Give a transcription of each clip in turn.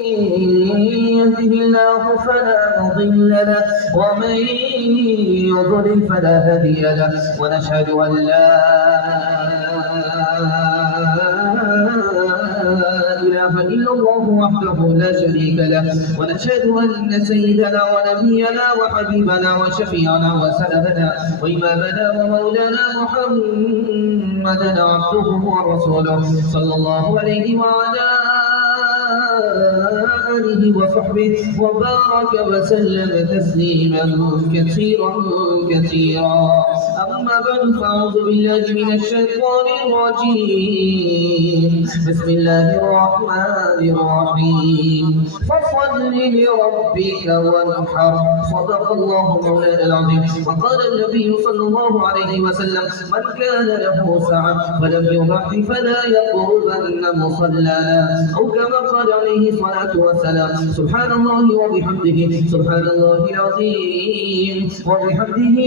يهده الله فلا مضل له ومن يضلل فلا هادي له ونشهد أن لا إله إلا الله وحده لا شريك له ونشهد أن سيدنا ونبينا وحبيبنا وشفيعنا وسندنا وإمامنا ومولانا محمدا عبده ورسوله صلى الله عليه وعلى آله وصحبه وبارك وسلم تسليما كثيرا كثيرا. أما بعد فأعوذ بالله من الشيطان الرجيم. بسم الله الرحمن الرحيم. فصل لربك وانحر. صدق الله مولانا العظيم. وقال النبي صلى الله عليه وسلم: من كان له سعة ولم يضحي فلا يقربن مصلانا، أو كما قال عليه الصلاة والسلام. سبحان الله وبحمده سبحان الله العظيم وبحمده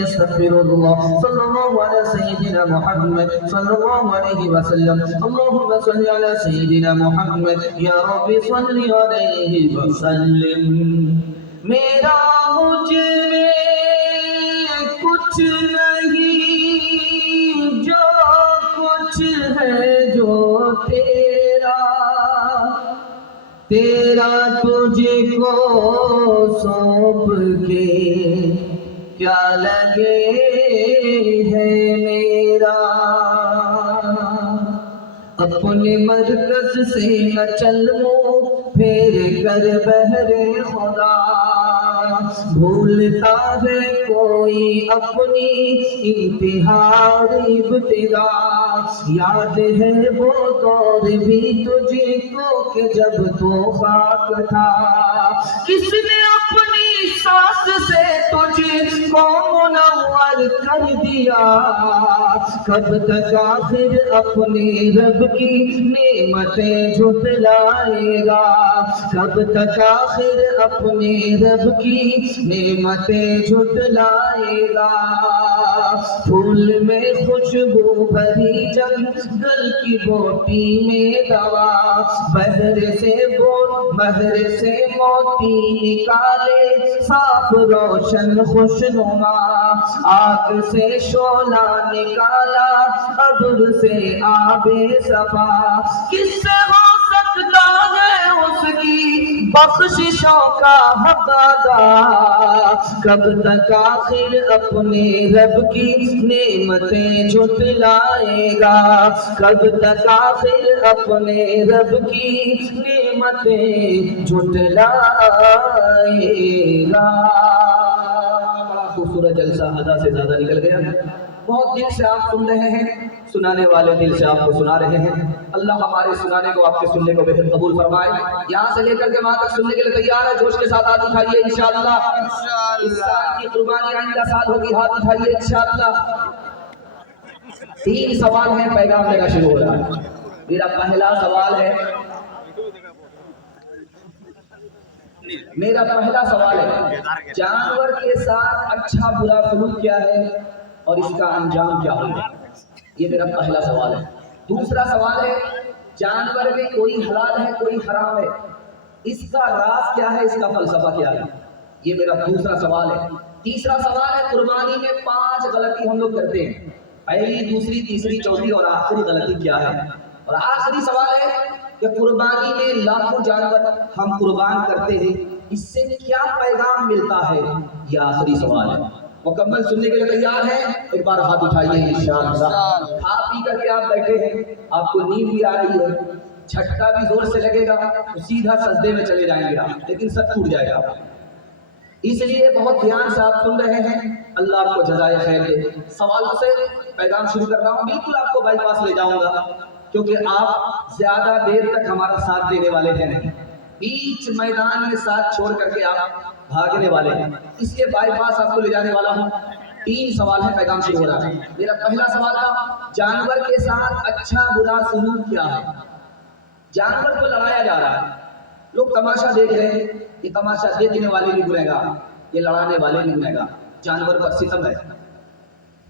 يستغفر الله. صلى الله على سيدنا محمد صلى الله عليه وسلم. اللهم صل على سيدنا محمد يا رب صل عليه وسلم. میرا مجھ میں کچھ نہیں، جو کچھ ہے جو تیرا، تیرا تجھے کو سونپ کے کیا لگے ہے میرا. اپنے مرکز سے نہ چل منہ پھیر کر بہر خدا، بھولتا ہے کوئی اپنی انتہائی ابتدا. یاد ہے وہ دور بھی تجھے کو کہ جب تو خاک تھا، کس نے اپنی سانس سے تجھے کو منور کر دیا. کب تک آخر اپنے رب کی نعمتیں جھٹلائے گا، کب تک آخر اپنے رب کی نعمتیں جھٹلائے گا. پھول میں خوشبو بھری جنگل کی بوٹی میں دوا، بہر سے موتی نکالے صاف روشن خوشنما. آگ سے شعلہ نکالا ابر سے آب صفا. کس سے ہو سکتا ہے اس کی بخششوں کا حق ادا. کب تک آخر اپنے رب کی نعمتیں جھٹلائے گا، کب تک آخر اپنے رب کی نعمتیں جھٹلائے گا. خوبصورت جلسہ آدھا سے زیادہ نکل گیا. بہت دل سے آپ سن رہے ہیں، سنانے والے دل سے آپ کو سنا رہے ہیں. اللہ ہمارے سنانے کو آپ کے سننے کو بہت قبول فرمائے. یہاں سے لے کر کے وہاں تک سننے کے لیے تیار ہے؟ جوش کے ساتھ ہاتھ اٹھائیے انشاءاللہ. اس سال کی قربانی آئندہ سال ہوگی، ہاتھ اٹھائیے انشاءاللہ. 3 سوال ہیں، پیغام میرا شروع ہو رہا ہے. میرا پہلا سوال ہے، جانور کے ساتھ اچھا برا سلوک کیا ہے اور اس کا انجام کیا ہوگا؟ یہ میرا پہلا سوال ہے. دوسرا سوال ہے، جانور میں کوئی حلال ہے کوئی حرام ہے، اس کا راز کیا ہے، اس کا فلسفہ کیا ہے؟ یہ میرا دوسرا سوال ہے. تیسرا سوال ہے، قربانی میں 5 غلطی ہم لوگ کرتے ہیں، پہلی دوسری تیسری چوتھی اور آخری غلطی کیا ہے؟ اور آخری سوال ہے کہ قربانی میں لاکھوں جانور ہم قربان کرتے ہیں، اس سے کیا پیغام ملتا ہے؟ یہ آخری سوال ہے. مکمل سننے کے لیے تیار ہیں؟ ایک بار ہاتھ اٹھائیے انشاءاللہ. کھا پی کر کے آپ بیٹھے ہیں، آپ کو نیند بھی آ رہی ہے، جھٹکا بھی زور سے لگے گا تو سیدھا سجدے میں چلے جائیں گے آپ، لیکن سب ٹوٹ جائے گا. اس لیے بہت دھیان سے آپ سن رہے ہیں. اللہ آپ کو جزائے خیر دے. سوالوں سے پیغام شروع کر رہا ہوں. بالکل آپ کو بائی پاس لے جاؤں گا کیونکہ آپ زیادہ دیر تک ہمارا ساتھ دینے والے ہیں نہیں. بیچ میدان میں ساتھ چھوڑ کر کے آپ بھاگنے والے ہیں، اس لیے بائی پاس آپ کو لے جانے والا ہوں. 3 سوال ہے، پیغام شروع ہو رہا ہے. میرا پہلا سوال تھا، جانور کے ساتھ اچھا برا سلوک کیا ہے؟ جانور کو لڑایا جا رہا ہے، لوگ تماشا دیکھ رہے ہیں. یہ تماشا دیکھنے والے بھی گنہگار، یہ لڑانے والے بھی گنہگار. جانور پر ستم ہے،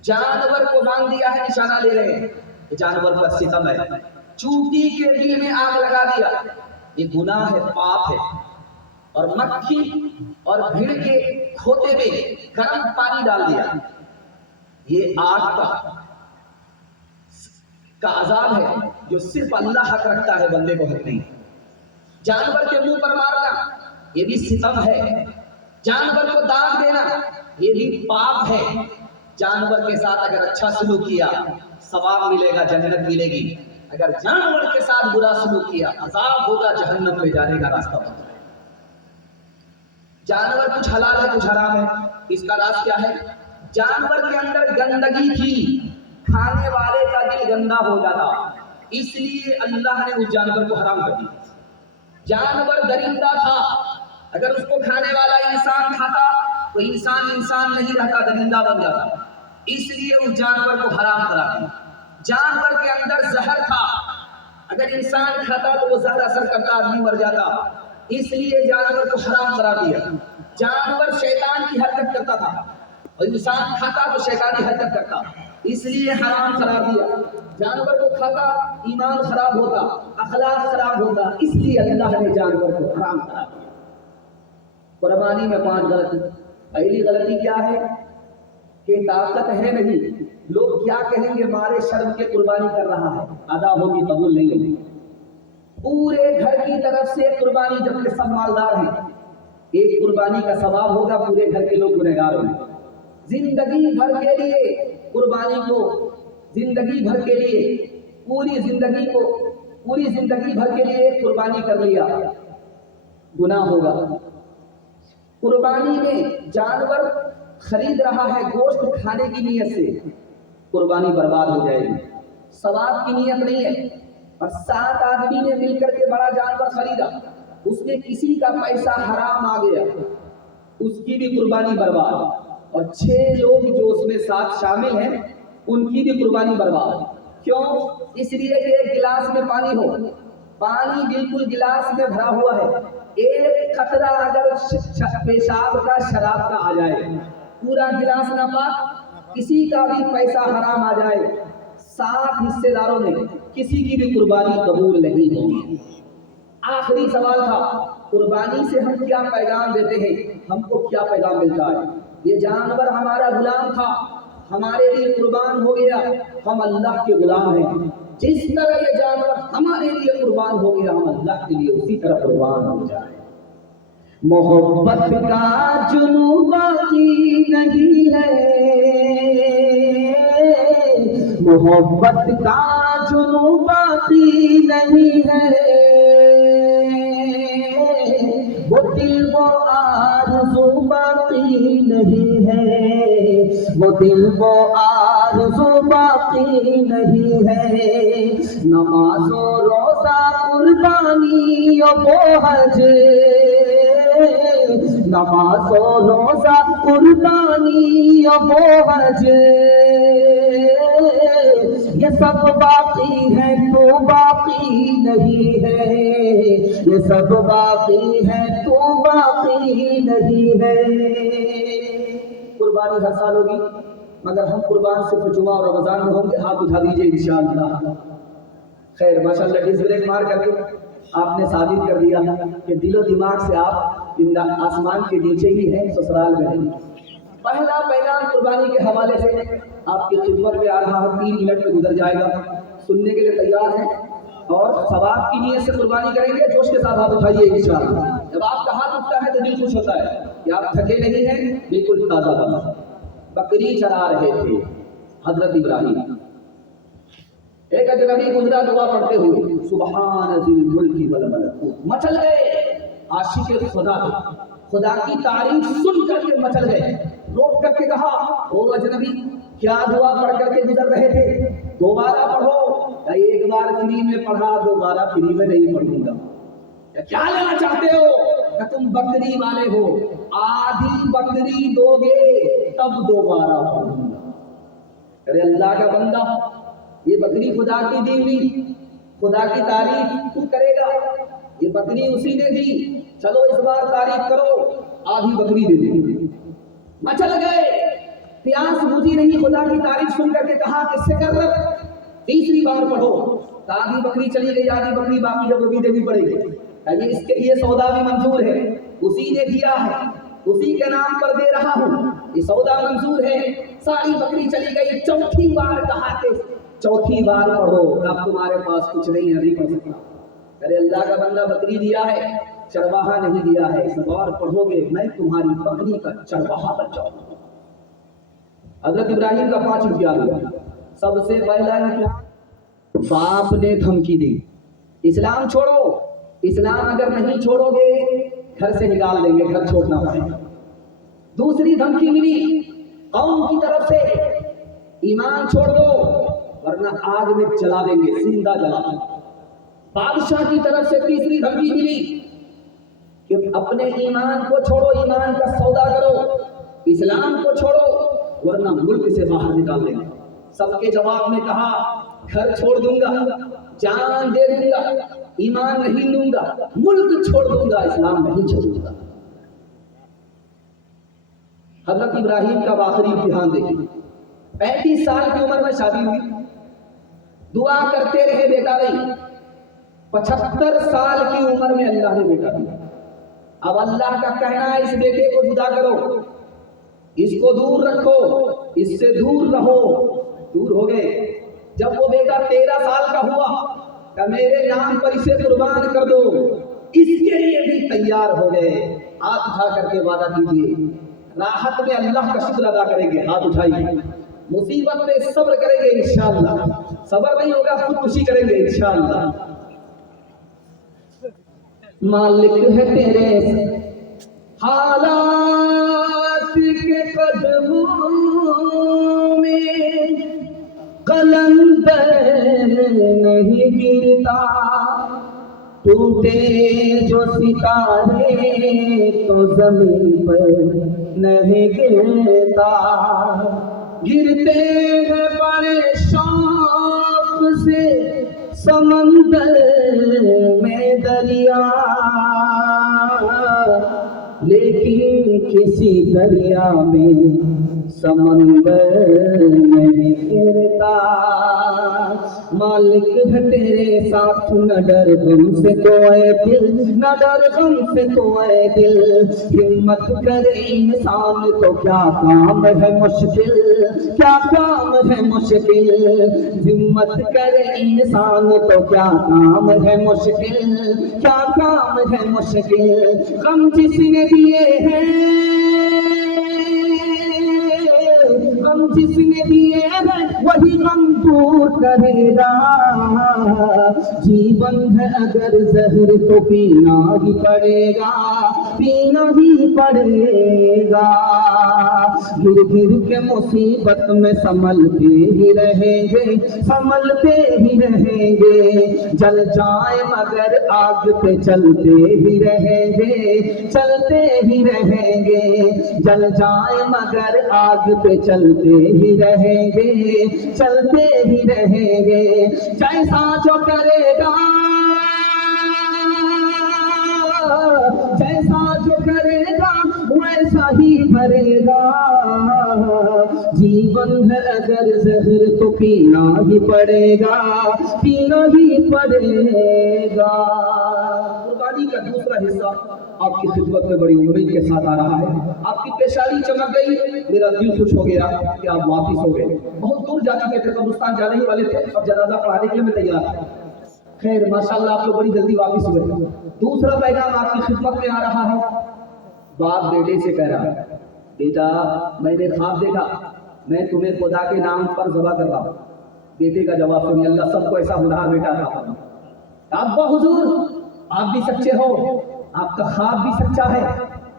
جانور کو باندھ دیا ہے، نشانہ لے رہے ہیں. جانور پر ستم ہے. چوٹی کے دل میں آگ لگا دیا، یہ گناہ ہے، پاپ ہے. اور مکھی اور بھیڑ کے کھوتے میں گرم پانی ڈال دیا، یہ آگ کا عذاب ہے جو صرف اللہ حق رکھتا ہے، بندے کو حق نہیں. جانور کے منہ پر مارنا یہ بھی ستم ہے، جانور کو داغ دینا یہ بھی پاپ ہے. جانور کے ساتھ اگر اچھا سلوک کیا ثواب ملے گا، جنت ملے گی. اگر جانور کے ساتھ برا سلوک کیا عذاب ہوگا، جہنم میں جانے کا راستہ بن جائے. جانور کچھ حلال ہے کچھ حرام ہے، اس کا راز کیا ہے؟ جانور کے اندر گندگی تھی، کھانے والے کا دل گندا ہو جاتا، اس لیے اللہ نے اس جانور کو حرام کر دیا. جانور درندہ تھا، اگر اس کو کھانے والا انسان کھاتا تو انسان نہیں رہتا، درندہ بن جاتا، اس لیے اس جانور کو حرام کرا دیا. جانور کے اندر زہر تھا، اگر انسان کھاتا تو وہ زہر اثر کرتا، آدمی مر جاتا، اس لیے جانور کو حرام کرا دیا. جانور شیطان کی حرکت کرتا تھا اور انسان کھاتا تو شیطانی حرکت کرتا، اس لیے حرام قرار دیا. جانور کو کھاتا ایمان خراب ہوتا، اخلاق خراب ہوتا، اس لیے اللہ نے جانور کو حرام قرار دیا. قربانی میں 5 غلطی. پہلی غلطی کیا ہے کہ طاقت ہے نہیں، لوگ کیا کہیں گے، مارے شرم کے قربانی کر رہا ہے، ادا ہوگی قبول نہیں ہوگی. پورے گھر کی طرف سے قربانی، جبکہ سب مالدار ہیں، ایک قربانی کا ثواب ہوگا، پورے گھر کے لوگ گنہگار ہوں گے. زندگی بھر کے لیے قربانی کو، زندگی بھر کے لیے پوری زندگی بھر کے لیے قربانی کر لیا، گناہ ہوگا. قربانی میں جانور خرید رہا ہے گوشت کھانے کی نیت سے، قربانی برباد ہو جائے گی. ثواب کی نیت نہیں ہے، اور 7 آدمی نے مل کر کے بڑا جانور خریدا، اس میں کسی کا پیسہ حرام آ گیا، اس کی بھی قربانی برباد. اور 6 لوگ جو اس میں ساتھ شامل ہیں ان کی بھی قربانی برباد. کیوں؟ اس لیے کہ ایک گلاس میں پانی ہو، پانی بالکل گلاس میں بھرا ہوا ہے، ایک قطرہ اگر پیشاب کا شراب کا آ جائے، پورا گلاس نہ پاک، کسی کا بھی پیسہ حرام آ جائے، 7 حصے داروں میں کسی کی بھی قربانی قبول نہیں ہوگی. آخری سوال تھا، قربانی سے ہم کیا پیغام دیتے ہیں، ہم کو کیا پیغام ملتا ہے؟ یہ جانور ہمارا غلام تھا، ہمارے لیے قربان ہو گیا، ہم اللہ کے غلام ہیں. جس طرح یہ جانور ہمارے لیے قربان ہو گیا، ہم اللہ کے لیے اسی طرح قربان ہو جائیں. محبت کا جنون باقی نہیں ہے، محبت کا جنون باقی نہیں ہے، وہ دل وہ آرزو باقی نہیں ہے، وہ دل وہ آرزو باقی نہیں ہے. نماز و روزہ قربانی و حج، نماز و روزہ قربانی و حج، یہ سب باقی ہے تو باقی نہیں ہے، یہ سب باقی ہے تو باقی نہیں ہے. قربانی ہر سال ہوگی، مگر ہم قربان صرف جمعہ اور رمضان میں ہوں گے. ہاتھ اٹھا دیجیے انشاءاللہ. خیر ماشاءاللہ ڈس بریک مار کر کے آپ نے ثابت کر دیا کہ دل و دماغ سے آپ آسمان کے نیچے ہی ہیں، سسرال میں ہیں. پہلا پیغام قربانی کے حوالے سے آپ کی خدمت میں آ رہا ہے، 3 منٹ میں گزر جائے گا، سننے کے لیے تیار ہیں اور ثواب کی نیت سے قربانی کریں گے. جوش کے ساتھ ہاتھ اٹھائیے انشاءاللہ. جب آپ کا ہاتھ اٹھتا ہے تو دل خوش ہوتا ہے کہ آپ تھکے نہیں ہیں، بالکل تازہ تازہ. بکری چلا رہے تھے حضرت ابراہیم، ایک اجنبی گزرا دعا پڑھتے ہوئے، سبحان ذی الملک والملکوت، مچل گئے. عاشق خدا کی تعریف سن کر کے مچل گئے. روک کر کے کہا، او اجنبی کیا دعا پڑھ کر کے گزر رہے تھے، دوبارہ پڑھو. ایک بار فری میں پڑھا، دوبارہ فری میں نہیں پڑھوں گا. کیا لینا چاہتے ہو؟ کہ تم بکری والے ہو، آدھی بکری دو گے تب دوبارہ پڑھوں گا. ارے اللہ کا بندہ، یہ بکری خدا کی دی ہوئی، خدا کی تعریف تو کرے گا، یہ بکری اسی نے دی، چلو اس بار تعریف کرو، آدھی بکری دے دی. مچل گئے، پیاس بجھی نہیں، خدا کی تعریف سن کر کے کہا کس سے کر رہے، تیسری بار پڑھو. آدھی بکری چلی گئی، آدھی بکری باقی جب وہ بھی دینی پڑے گی. یہ اس کے لیے سودا بھی منظور ہے، اسی نے دیا ہے، اسی کے نام پر دے رہا ہوں، یہ سودا منظور ہے۔ ساری بکری چلی گئی، چوتھی بار کہا کہ چوتھی بار پڑھو، اب تمہارے پاس کچھ نہیں ہے، نہیں پڑھ سکتا۔ ارے اللہ کا بندہ بکری دیا ہے، چرواہا نہیں دیا ہے، اس بار پڑھو گے میں تمہاری بکری کا چرواہا بن جاؤں گا۔ حضرت ابراہیم کا 5 امتحان ہوا۔ سب سے پہلا امتحان باپ نے دھمکی دی، اسلام چھوڑو، اسلام اگر نہیں چھوڑو گے گھر سے نکال دیں گے، گھر چھوڑنا پڑے گا۔ دوسری دھمکی ملی قوم کی طرف سے، ایمان چھوڑ دو ورنہ آگ میں جلا دیں گے، زندہ جلا دیں گے۔ بادشاہ کی طرف سے تیسری دھمکی ملی کہ اپنے ایمان کو چھوڑو، ایمان کا سودا کرو، اسلام کو چھوڑو ورنہ ملک سے باہر نکال دیں گے۔ سب کے جواب میں کہا گھر چھوڑ دوں گا، جان دے دوں گا، ایمان نہیں دوں گا، ملک چھوڑ دوں گا، اسلام نہیں چھوڑوں گا۔ حضرت ابراہیم کا آخری امتحان دیکھیں، 35 سال کی عمر میں شادی ہوئی، دعا کرتے رہے بیٹا نہیں، 75 سال کی عمر میں اللہ نے بیٹا دیا۔ اب اللہ کا کہنا ہے اس بیٹے کو جدا کرو، اس کو دور رکھو، اس سے دور رہو، دور ہو گئے۔ جب وہ بیٹا 13 سال کا ہوا کہ میرے نام پر اسے قربان کر دو، اس کے لیے بھی تیار ہو گئے۔ ہاتھ اٹھا کر کے وعدہ کیجیے، راحت میں اللہ کا شکر ادا کریں گے، ہاتھ اٹھائیے۔ مصیبت میں صبر کریں گے انشاءاللہ، صبر نہیں ہوگا خودکشی کریں گے انشاءاللہ۔ مالک ہے تیرے حالات کے قدموں میں، قلندر نہیں گرتا، ٹوٹے جو ستارے تو زمین پر نہیں گرتا، گرتے ہیں بڑے شوق سے سمندر میں دریا، لیکن کسی دریا میں سمندر نہیں گرتا۔ مالک ہے تیرے ساتھ، نہ ڈر غم سے تو اے دل، نہ ڈر غم سے تو اے دل، ہمت کرے انسان تو کیا کام ہے مشکل، کیا کام ہے مشکل، ہمت کرے انسان تو کیا کام ہے مشکل، کیا کام ہے مشکل۔ غم جس نے دیے ہیں، غم جس نے دیے ہیں وہی غم دور کرے گا، جیون ہے اگر زہر تو پینا ہی پڑے گا، پینا ہی پڑے گا۔ گر گر کے مصیبت میں سنبھلتے ہی رہیں گے، سنبھلتے ہی رہیں گے، جل جائے مگر آگ پہ چلتے ہی رہیں گے، چلتے ہی رہیں گے، جل جائے مگر آگ پہ چلتے ہی رہیں گے، چلتے ہی رہیں گے۔ جیسا جو کرے گا، جیسا جو کرے گا ویسا ہی بھرے گا، جیون ہے اگر زہر تو پینا ہی پڑے گا، پینا ہی پڑے گا۔ قربانی کا دوسرا حصہ آپ کی خدمت میں بڑی امید کے ساتھ آ رہا ہے۔ آپ کی پیشانی چمک گئی، میرا دل خوش ہو گیا کہ آپ واپس ہو گئے۔ بہت دور جا چکے تھے، قبرستان جانے ہی والے تھے، اب جنازہ پڑھانے کے لیے میں تیار تھا۔ خیر ماشاءاللہ آپ لوگ بڑی جلدی واپس ہوئے۔ دوسرا پیغام آپ کی خدمت میں آ رہا ہے۔ باپ بیٹے سے کہہ رہا ہے، بیٹا میں نے خواب دیکھا، میں تمہیں خدا کے نام پر ذبح کر رہا ہوں۔ بیٹے کا جواب سنیے، اللہ سب کو ایسا ہنر بیٹا تھا۔ ابا حضور آپ بھی سچے ہو، آپ کا خواب بھی سچا ہے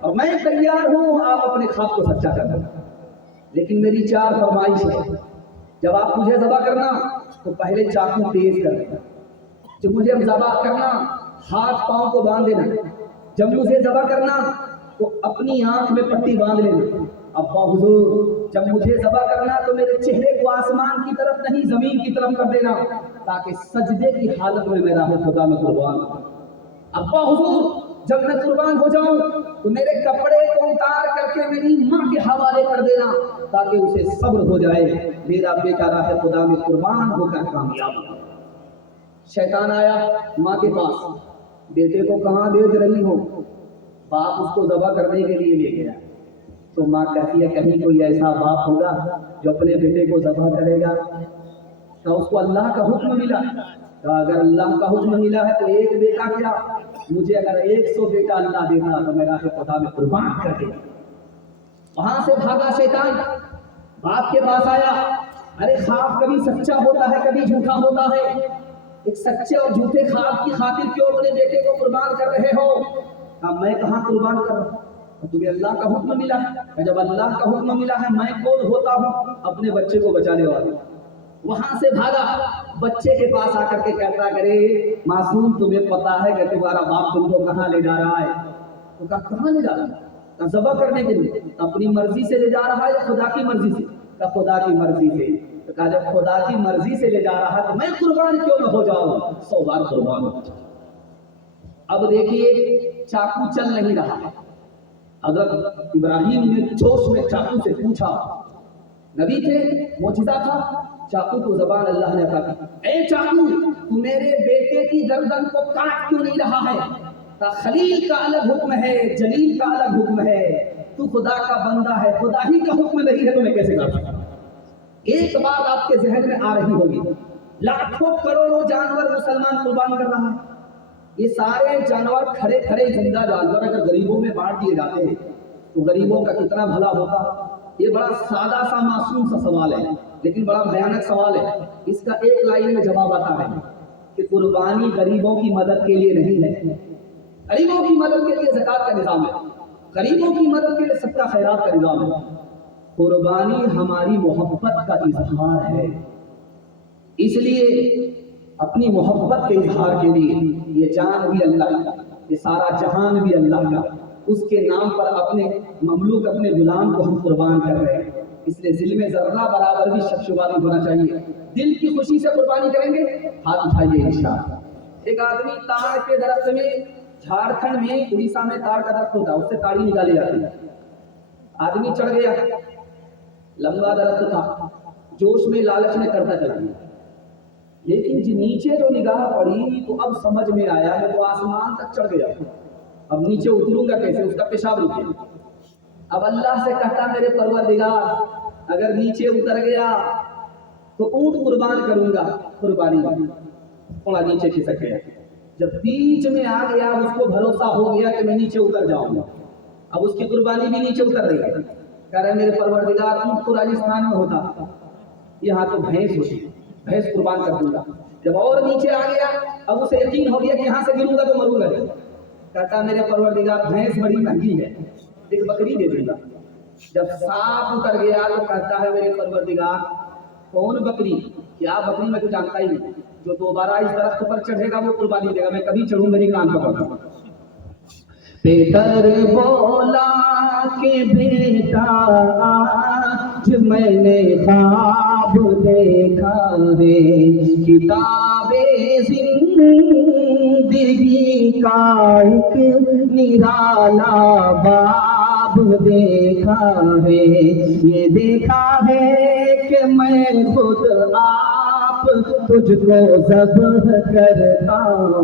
اور میں تیار ہوں آپ اپنے خواب کو سچا کر دیں، لیکن میری 4 فرمائش ہے۔ جب آپ مجھے ذبح کرنا تو پہلے چاقو تیز کر دینا، جب مجھے ذبح کرنا ہاتھ پاؤں کو باندھ دینا، جب مجھے ذبح کرنا تو اپنی آنکھ میں پٹی باندھ لینا۔ ابا حضور جب مجھے ذبح کرنا تو میرے چہرے کو آسمان کی طرف نہیں زمین کی طرف کر دینا، تاکہ سجدے کی حالت میں میرا خدا میں قربان ہوں۔ ابا حضور جب میں قربان ہو جاؤں تو میرے کپڑے کو اتار کر کے میری ماں کے حوالے کر دینا، تاکہ اسے صبر ہو جائے، میرا بیٹا راہ خدا میں قربان ہو کر کامیاب ہو۔ شیطان آیا ماں کے پاس، بیٹے کو کہاں بیچ رہی ہو؟ باپ اس کو ذبح کرنے کے لیے لے گیا. تو ماں کہتی ہے کہیں کوئی ایسا باپ ہوگا جو اپنے بیٹے کو ذبح کرے گا؟ تو اس کو اللہ کا حکم ملا. تو اگر اللہ کا حکم ملا ہے تو ایک بیٹا کیا، مجھے اگر 100 بیٹا اللہ دیتا تو میں راہ خدا میں قربان کر دے. وہاں سے بھاگا شیطان، باپ کے پاس آیا. ارے خواب کبھی سچا ہوتا ہے کبھی جھوٹا ہوتا ہے، ایک سچے اور جھوٹے خواب کی خاطر کیوں اپنے بیٹے کو قربان کر رہے ہو؟ میں کہاں قربان کر رہا ہوں، تمہیں اللہ کا حکم ملا ہے. جب اللہ کا حکم ملا ہے میں کون ہوتا ہوں اپنے بچے کو بچانے والا. وہاں سے بھاگا، بچے کے پاس آ کر کے کہتا کرے معصوم تمہیں پتا ہے کہ تمہارا باپ تم کو کہاں لے جا رہا ہے؟ تو کہا کہاں لے جا رہا ہے؟ کہا ذبح کرنے کے لیے. اپنی مرضی سے لے جا رہا ہے یا خدا کی مرضی سے؟ کہا خدا کی مرضی سے. تو کہا جب خدا کی مرضی سے لے جا رہا ہے تو میں قربان کیوں نہ ہو جاؤں، 100 بار قربان ہو جاؤں. اب دیکھیے چاقو چل نہیں رہا. حضرت ابراہیم نے جوش میں چاقو سے پوچھا، نبی تھے، معجزہ تھا، چاقو کو زبان اللہ نے عطا کی. اے چاقو تو میرے بیٹے کی گردن کو کاٹ کیوں نہیں رہا ہے؟ خلیل کا الگ حکم ہے، جلیل کا الگ حکم ہے، تو خدا کا بندہ ہے، خدا ہی کا حکم نہیں ہے تو میں کیسے کر سکتا؟ ایک بات آپ کے ذہن میں آ رہی ہوگی، لاکھوں کروڑوں جانور مسلمان قربان کر رہا ہے. یہ سارے جانور کھڑے کھڑے زندہ جانور اگر غریبوں میں بانٹ دیے جاتے ہیں تو غریبوں کا کتنا بھلا ہوتا. یہ بڑا سادہ سا معصوم سا سوال ہے لیکن بڑا بھیانک سوال ہے. اس کا ایک لائن میں جواب آتا ہے کہ قربانی غریبوں کی مدد کے لیے نہیں ہے. غریبوں کی مدد کے لیے زکوٰۃ کا نظام ہے، غریبوں کی مدد کے لیے صدقہ خیرات کا نظام ہے. قربانی ہماری محبت کا اظہار ہے، اس لیے اپنی محبت کے اظہار کے لیے یہ جان بھی اللہ کا، یہ سارا جہان بھی اللہ کا، اس کے نام پر اپنے مملوک اپنے غلام کو ہم قربان کر رہے ہیں. اس لیے دل میں ذرہ برابر بھی شک شبہ نہیں ہونا چاہیے. دل کی خوشی سے قربانی کریں گے، ہاتھ اٹھائیے انشاءاللہ. ایک آدمی تاڑ کے درخت میں، جھارکھنڈ میں اڑیسہ میں تاڑ کا درخت ہوتا ہے، اس سے تاڑی نکالی جاتی ہے. آدمی چڑھ گیا، لمبا درخت تھا، جوش میں لالچ میں کرتا چلا گیا. لیکن نیچے جو نگاہ پڑی تو اب سمجھ میں آیا ہے وہ آسمان تک چڑھ گیا، اب نیچے اتروں گا کیسے؟ اس کا پیشاب رکے. اب اللہ سے کہتا میرے پروردگار اگر نیچے اتر گیا تو اونٹ قربان کروں گا. قربانی تھوڑا نیچے کھسک گیا، جب بیچ میں آ گیا اس کو بھروسہ ہو گیا کہ میں نیچے اتر جاؤں گا. اب اس کی قربانی بھی نیچے اتر رہی ہے. کہہ رہے میرے پروردگار اونٹ تو راجستھان میں ہوتا، یہاں تو بھینس ہوتی، بھینس قربان کر دوں گا. جب اور نیچے آ گیا اب اسے یقین ہو گیا کہ یہاں سے گروں گا تو مروں گا. کہتا میرے پروردگار بھینس بڑی مہنگی ہے، ایک بکری دے دوں گا. جب سانپ اتر گیا تو کہتا ہے میرے پروردگار کون بکری؟ کیا بکری میں تو جانتا ہی نہیں، جو دوبارہ اس درخت پر چڑھے گا وہ قربانی دے گا، میں کبھی چڑھوں گا نہیں. کان پکڑا پیدر بولا کہ بیٹا آج میں نے خواب دیکھا ہے، کتاب زندگی کا ایک نرالا باب دیکھا ہے. یہ دیکھا ہے کہ میں خود تجھ کو ذبح کرتا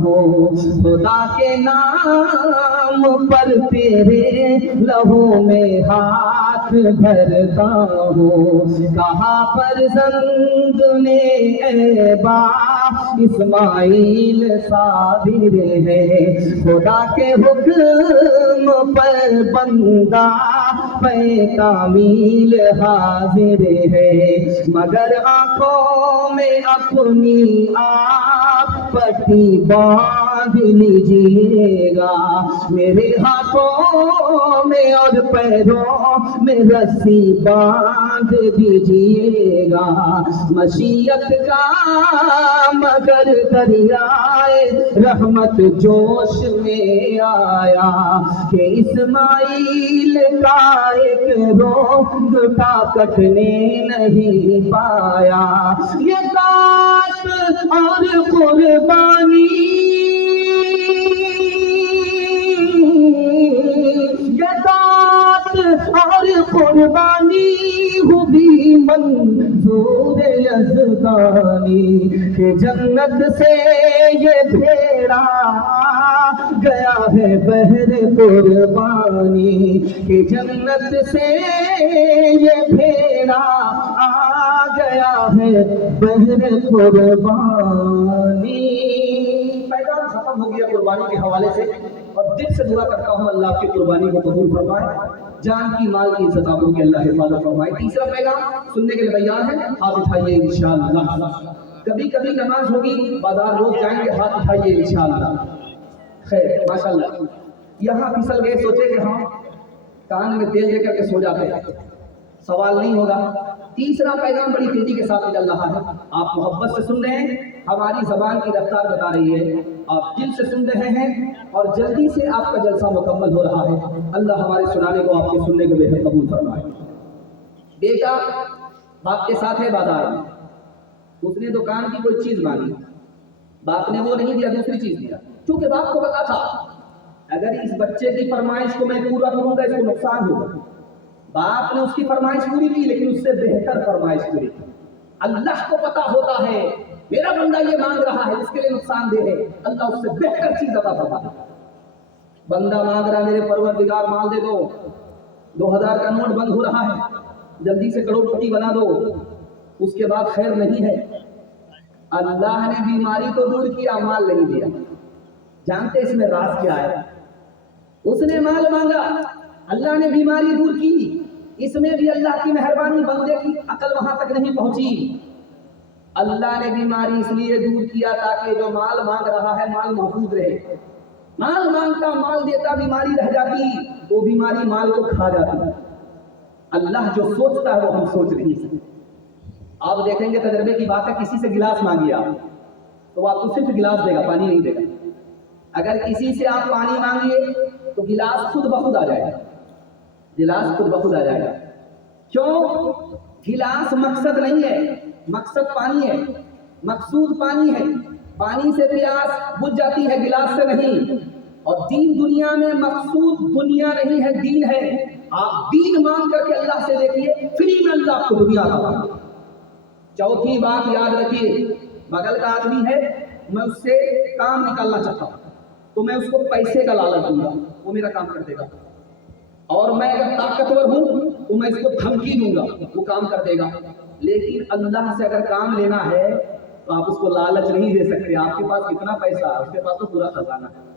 ہوں، خدا کے نام پر تیرے لہو میں ہاتھ بھرتا ہوں. کہا فرزند نے اے باپ اسماعیل صابر ہے، خدا کے حکم پر بندہ پہ تعمیل حاضر ہے. مگر آنکھوں میں اپنی آپ پٹی باندھ لیجیے گا، میرے ہاتھوں میں اور پیروں میں رسی باندھ دیجیے گا. مشیت کا مگر دریائے رحمت جوش میں آیا کہ اسماعیل کا ایک روتا کٹنے نہیں پایا. یہ ذات اور قربانی، یہ ذات اور قربانی ہوئی منظور یزدانی کہ جنت سے یہ بھیڑا گیا ہے بحر قربانی کہ جنت سے یہ بھیڑا آ گیا ہے بحر قربانی۔ میدان ختم ہو گیا قربانی کے حوالے سے، اور دل سے دعا کرتا ہوں اللہ آپ کی قربانی کو قبول فرمائے، جان کی مال کی عزت آبرو کی اللہ حفاظت فرمائے۔ تیسرا پیغام سننے کے لیے تیار ہیں؟ ہاتھ اٹھائیے انشاءاللہ۔ کبھی کبھی نماز ہوگی، بازار روز جائیں گے، ہاتھ اٹھائیے انشاءاللہ۔ خیر ماشاءاللہ، یہاں پھسل گئے، سوچے کہ ہم کان میں تیل دے کر کے سو جاتے ہیں، سوال نہیں ہوگا۔ تیسرا پیغام بڑی تیزی کے ساتھ نکل رہا ہے، آپ محبت سے سن رہے ہیں، ہماری زبان کی رفتار بتا رہی ہے، آپ دل سے سن رہے ہیں، اور جلدی سے آپ کا جلسہ مکمل ہو رہا ہے۔ اللہ ہمارے سنانے کو، آپ کے سننے کو بہتر قبول فرمائے۔ بیٹا باپ کے ساتھ ہے بازار میں، اس نے دکان کی کوئی چیز مانگی، باپ نے وہ نہیں دیا، دوسری چیز دیا، کیونکہ باپ کو پتا تھا اگر اس بچے کی فرمائش کو میں پورا کروں گا اس کو نقصان ہوگا۔ باپ نے اس کی فرمائش پوری کی، لیکن اس سے بہتر فرمائش پوری کی۔ اللہ کو پتا ہوتا ہے میرا بندہ یہ مانگ رہا ہے، اس کے لیے نقصان دہ ہے، اللہ اس سے بہتر چیز عطا فرماتا ہے۔ بندہ مانگ رہا میرے پروردگار مال دے دو، 2000 کا نوٹ بند ہو رہا ہے، جلدی سے کروڑ پتی بنا دو، اس کے بعد خیر نہیں ہے۔ اللہ نے بیماری تو دور کیا، مال نہیں دیا۔ جانتے اس میں راز کیا ہے؟ اس نے مال مانگا، اللہ نے بیماری دور کی، اس میں بھی اللہ کی مہربانی، بندے کی عقل وہاں تک نہیں پہنچی۔ اللہ نے بیماری اس لیے دور کیا تاکہ جو مال مانگ رہا ہے مال محفوظ رہے۔ مال مانگتا، مال دیتا، بیماری رہ جاتی، وہ بیماری مال کو کھا جاتی۔ اللہ جو سوچتا ہے وہ ہم سوچ نہیں سکتے۔ آپ دیکھیں گے تجربے کی بات ہے، کسی سے گلاس مانگیے آپ تو وہ آپ کو صرف گلاس دے گا، پانی نہیں دے گا۔ اگر کسی سے آپ پانی مانگیے تو گلاس خود بخود آ جائے گا، گلاس خود بخود آ جائے گا۔ کیوں؟ گلاس مقصد نہیں ہے، مقصد پانی ہے، مقصود پانی ہے۔ پانی سے پیاس بجھ جاتی ہے، گلاس سے نہیں۔ اور دین دنیا میں مقصود دنیا نہیں ہے، دین ہے۔ آپ دین مانگ کر کے اللہ سے دیکھیے، فری میں اللہ آپ کو دنیا کا۔ چوتھی بات یاد رکھیے، بغل کا آدمی ہے، میں اس سے کام نکالنا چاہتا ہوں تو میں اس کو پیسے کا لالچ دوں گا، وہ میرا کام کر دے گا۔ اور میں اگر طاقتور ہوں تو میں اس کو دھمکی دوں گا، وہ کام کر دے گا۔ لیکن اللہ سے اگر کام لینا ہے تو آپ اس کو لالچ نہیں دے سکتے۔ آپ کے پاس کتنا پیسہ ہے، اس کے پاس تو پورا خزانہ ہے،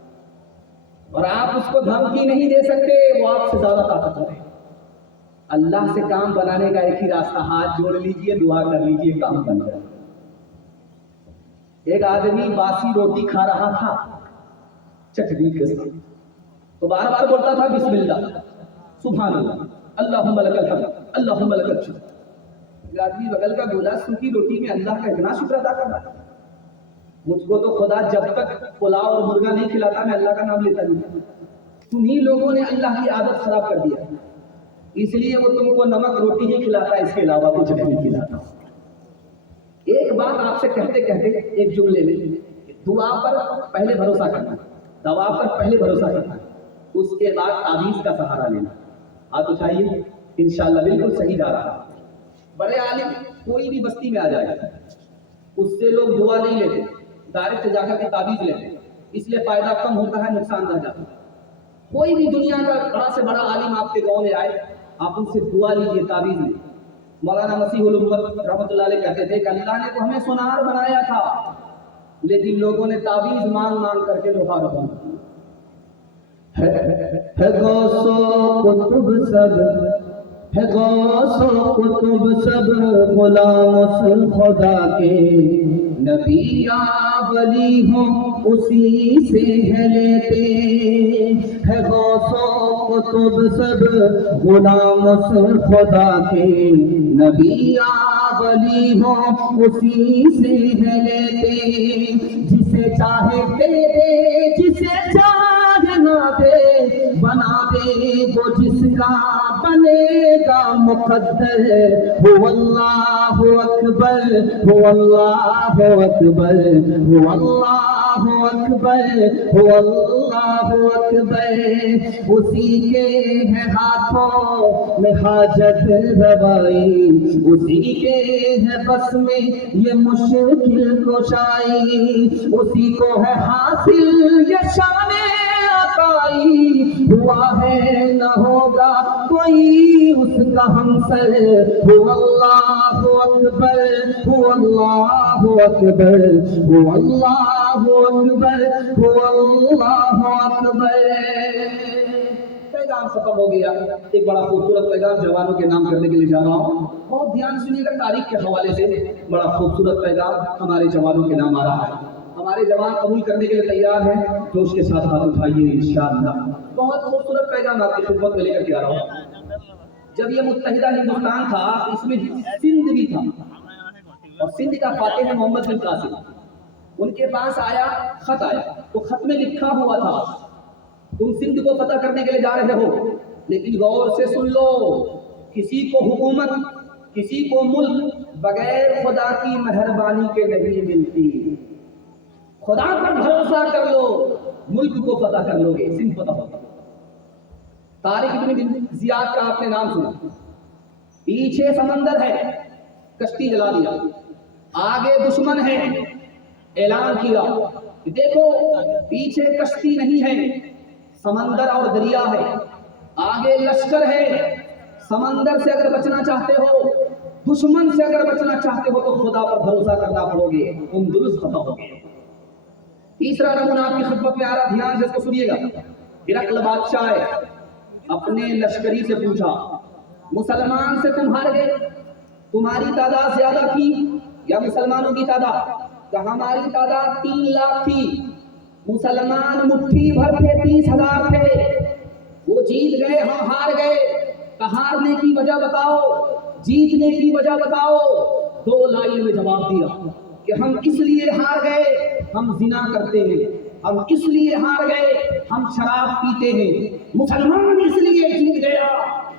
اور آپ اس کو دھمکی نہیں دے سکتے، وہ آپ سے زیادہ طاقتور ہے۔ اللہ سے کام بنانے کا ایک ہی راستہ، ہاتھ جوڑ لیجئے، دعا کر لیجئے، کام بن جائے۔ ایک آدمی باسی روٹی کھا رہا تھا چٹنی کے ساتھ، تو بار بار بولتا تھا بسم اللہ، سبحان اللہ، اللہم لک الحمد، اللہم لک الشکر۔ ایک آدمی بغل کا بولا، سوکھی روٹی میں اللہ کا اتنا شکر ادا کرنا، مجھ کو تو خدا جب تک پلاؤ اور مرغا نہیں کھلاتا میں اللہ کا نام لیتا نہیں۔ تمہیں لوگوں نے اللہ کی عادت خراب کر دیا، اس لیے وہ تم کو نمک روٹی ہی کھلاتا ہے، اس کے علاوہ کچھ نہیں کھلاتا۔ ایک بات آپ سے کہتے کہتے ایک جملے میں، دعا پر پہلے بھروسہ کرنا، دوا پر پہلے بھروسہ کرنا، اس کے بعد تعویذ کا سہارا لینا۔ ہاتھ اٹھائیے، انشاءاللہ بالکل صحیح جا رہا ہے۔ بڑے عالم کوئی بھی بستی میں آ جائے، اس سے لوگ دعا نہیں لیتے، ڈائریکٹ جا کر کے تعویذ لیتے، اس لیے فائدہ کم ہوتا ہے، نقصان رہ جاتا ہے۔ کوئی بھی دنیا کا بڑا سے بڑا عالم آپ کے گاؤں میں آئے، آپ ان سے دعا لیجیے، تعویذ لیجیے۔ مولانا مسیح الامت رحمۃ اللہ علیہ کہتے تھے کہ اللہ نے تو ہمیں سونار بنایا تھا، لیکن لوگوں نے تعویذ مانگ مانگ کر کے لوہار بنا دیا۔ ہے غوث و قطب سب، ہے غوث و قطب سب غلام اس خدا کے، نبی یا ولی ہوں اسی سے ہے لیتے۔ ہے غوث و قطب سب غلام اس خدا کے، نبی یا ولی ہوں اسی سے ہے لیتے۔ جسے چاہے دے دے، جسے چاہے نہ دے بنا دے، وہ جس کا بنے گا مقدر۔ هو اللہ اکبر، هو اللہ اکبر، هو اللہ اکبر، هو اللہ اللہ اکبر، اسی کے ہے ہاتھوں میں حاجت روائی، اسی کے ہے بس میں یہ مشکل کشائی، اسی کو ہے حاصل یہ شان عطائی، ہوا ہے نہ ہوگا کوئی اس کا ہمسر، هو اللہ اکبر، هو اللہ اکبر، هو اللہ اکبر، هو اللہ اکبر۔ پیغام ختم ہو گیا۔ ایک بڑا خوبصورت پیغام جوانوں کے نام کرنے کے لیے جا رہا ہوں، بہت دھیان سنیے گا، تاریخ کے حوالے سے بڑا خوبصورت پیغام ہمارے جوانوں کے نام آ رہا ہے۔ ہمارے جوان قبول کرنے کے لیے تیار ہیں، جوش کے ساتھ ہاتھ اٹھائیے انشاءاللہ۔ بہت خوبصورت پیغام آپ کی خدمت میں لے کر کے آ رہا ہوں۔ جب یہ متحدہ ہندوستان تھا، اس میں سندھ بھی تھا، اور سندھ کا فاتح ہے محمد بن قاسم۔ ان کے پاس آیا، خط آیا، تو خط میں لکھا ہوا تھا تم سندھ کو فتح کرنے کے لیے جا رہے ہو، لیکن غور سے سن لو، کسی کو حکومت، کسی کو ملک بغیر خدا کی مہربانی کے نہیں ملتی۔ خدا پر بھروسہ کر لو، ملک کو فتح کر لو گے، سندھ فتح ہوگا۔ طارق بن زیاد کا آپ نے نام سنا، پیچھے سمندر ہے، کشتی جلا دیا، آگے دشمن ہے، اعلان کیا، دیکھو پیچھے کشتی نہیں ہے، سمندر اور دریا ہے، آگے لشکر ہے، سمندر سے اگر بچنا چاہتے ہو، دشمن سے اگر بچنا چاہتے ہو تو خدا پر بھروسہ کرنا پڑو گے، تم درست فتح ہوگے۔ تیسرا نمونہ آپ کی خدمت میں آ رہا، دھیان سے اس کو سنیے گا۔ ہرقل بادشاہ ہے، اپنے لشکری سے پوچھا، مسلمان سے تم ہار گئے، تمہاری تعداد زیادہ تھی یا مسلمانوں کی تعداد؟ کہ ہماری تعداد 3 لاکھ تھی، مسلمان مٹھی بھر تھے، 30,000 تھے، وہ جیت گئے، ہم ہار گئے۔ کہ ہارنے کی وجہ بتاؤ، جیتنے کی وجہ بتاؤ۔ 2 لائن میں جواب دیا کہ ہم اس لیے ہار گئے، ہم زنا کرتے ہیں، ہم اس لیے ہار گئے، ہم شراب پیتے ہیں۔ مسلمان اس لیے جیت گیا،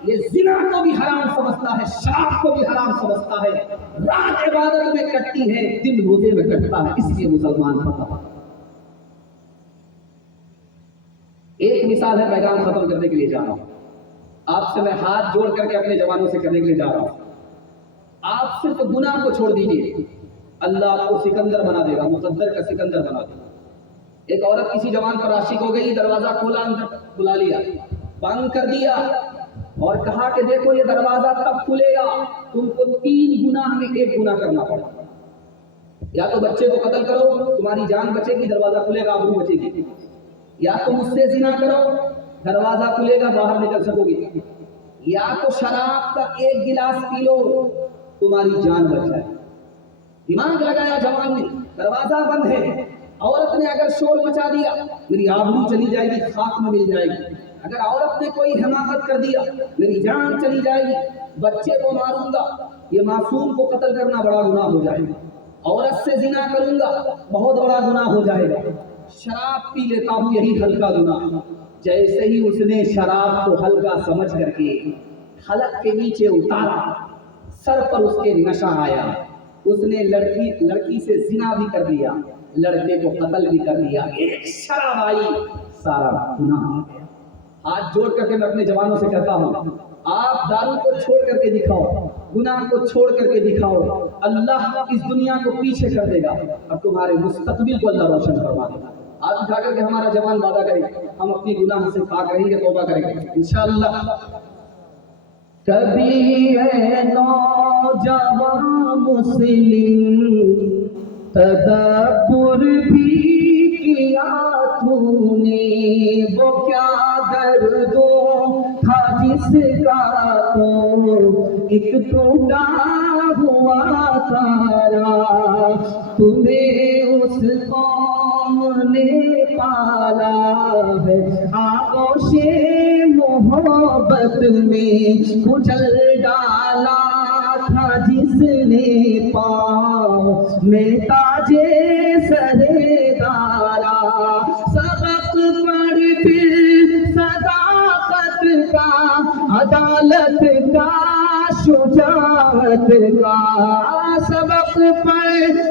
یہ زنا کو بھی حرام سمجھتا ہے، شراب کو بھی حرام سمجھتا ہے، رات عبادت میں کٹتی ہے، دن روزے میں کٹتا ہے، اس لیے مسلمان فتح۔ ایک مثال ہے، پیغام ختم کرنے کے لیے جا رہا ہوں، آپ سے میں ہاتھ جوڑ کر کے اپنے جوانوں سے کرنے کے لیے جا رہا ہوں۔ آپ صرف گناہ کو چھوڑ دیجیے، اللہ آپ کو سکندر بنا دے گا، مقدر کا سکندر بنا دے گا۔ ایک عورت کسی جوان پر عاشق ہو گئی، دروازہ کھولا، اندر بلا لیا، بند کر دیا اور کہا کہ دیکھو یہ دروازہ کب کھلے گا، تم کو 3 گناہ میں 1 گناہ کرنا پڑا، یا تو بچے کو قتل کرو، تمہاری جان بچے گی، دروازہ کھلے گا، آبرو بچے گی، یا تو مجھ سے زنا کرو، دروازہ کھلے گا، باہر نکل سکو گے، یا تو شراب کا 1 گلاس پی لو، تمہاری جان بچ جائے۔ دماغ لگایا جوان نے، دروازہ بند ہے، عورت نے اگر شور مچا دیا میری آبرو چلی جائے گی، خاک میں مل جائے گی، اگر عورت نے کوئی حماقت کر دیا میری جان چلی جائے گی، بچے کو ماروں گا، یہ معصوم کو قتل کرنا بڑا گناہ ہو جائے گا، عورت سے زنا کروں گا بہت بڑا گناہ ہو جائے گا، شراب پی لیتا ہوں یہی ہلکا گناہ۔ جیسے ہی اس نے شراب کو ہلکا سمجھ کر کے حلق کے نیچے اتارا، سر پر اس کے نشہ آیا، اس نے لڑکی سے زنا بھی کر دیا، لڑکے کو قتل بھی کر دیا، ایک شراب آئی، سارا گناہ آ گیا۔ ہاتھ جوڑ کر کے میں اپنے جوانوں سے کہتا ہوں، آپ دارو کو چھوڑ کر کے دکھاؤ، گناہ کو چھوڑ کر کے دکھاؤ، اللہ اس دنیا کو پیچھے کر دے گا اور تمہارے مستقبل کو اللہ روشن کروا دے گا۔ آج اٹھا کر کے ہمارا جوان وعدہ کرے، ہم اپنی گناہ سے پاک رہیں گے، توبہ کریں گے انشاءاللہ۔ کبھی ہے نوجوان مسلم تدبر بھی کیا تو نے، وہ کیا دردوں تھا جس کا تو ایک ٹوٹا ہوا تارا، تمہیں اس قوم نے پالا ہے آغوش محبت میں، کچل ڈالا تھا جس نے پاؤں میں تاجے سرے دارا، سبق پڑھ پھر صداقت کا، عدالت کا، شجاعت کا، سبق پڑھ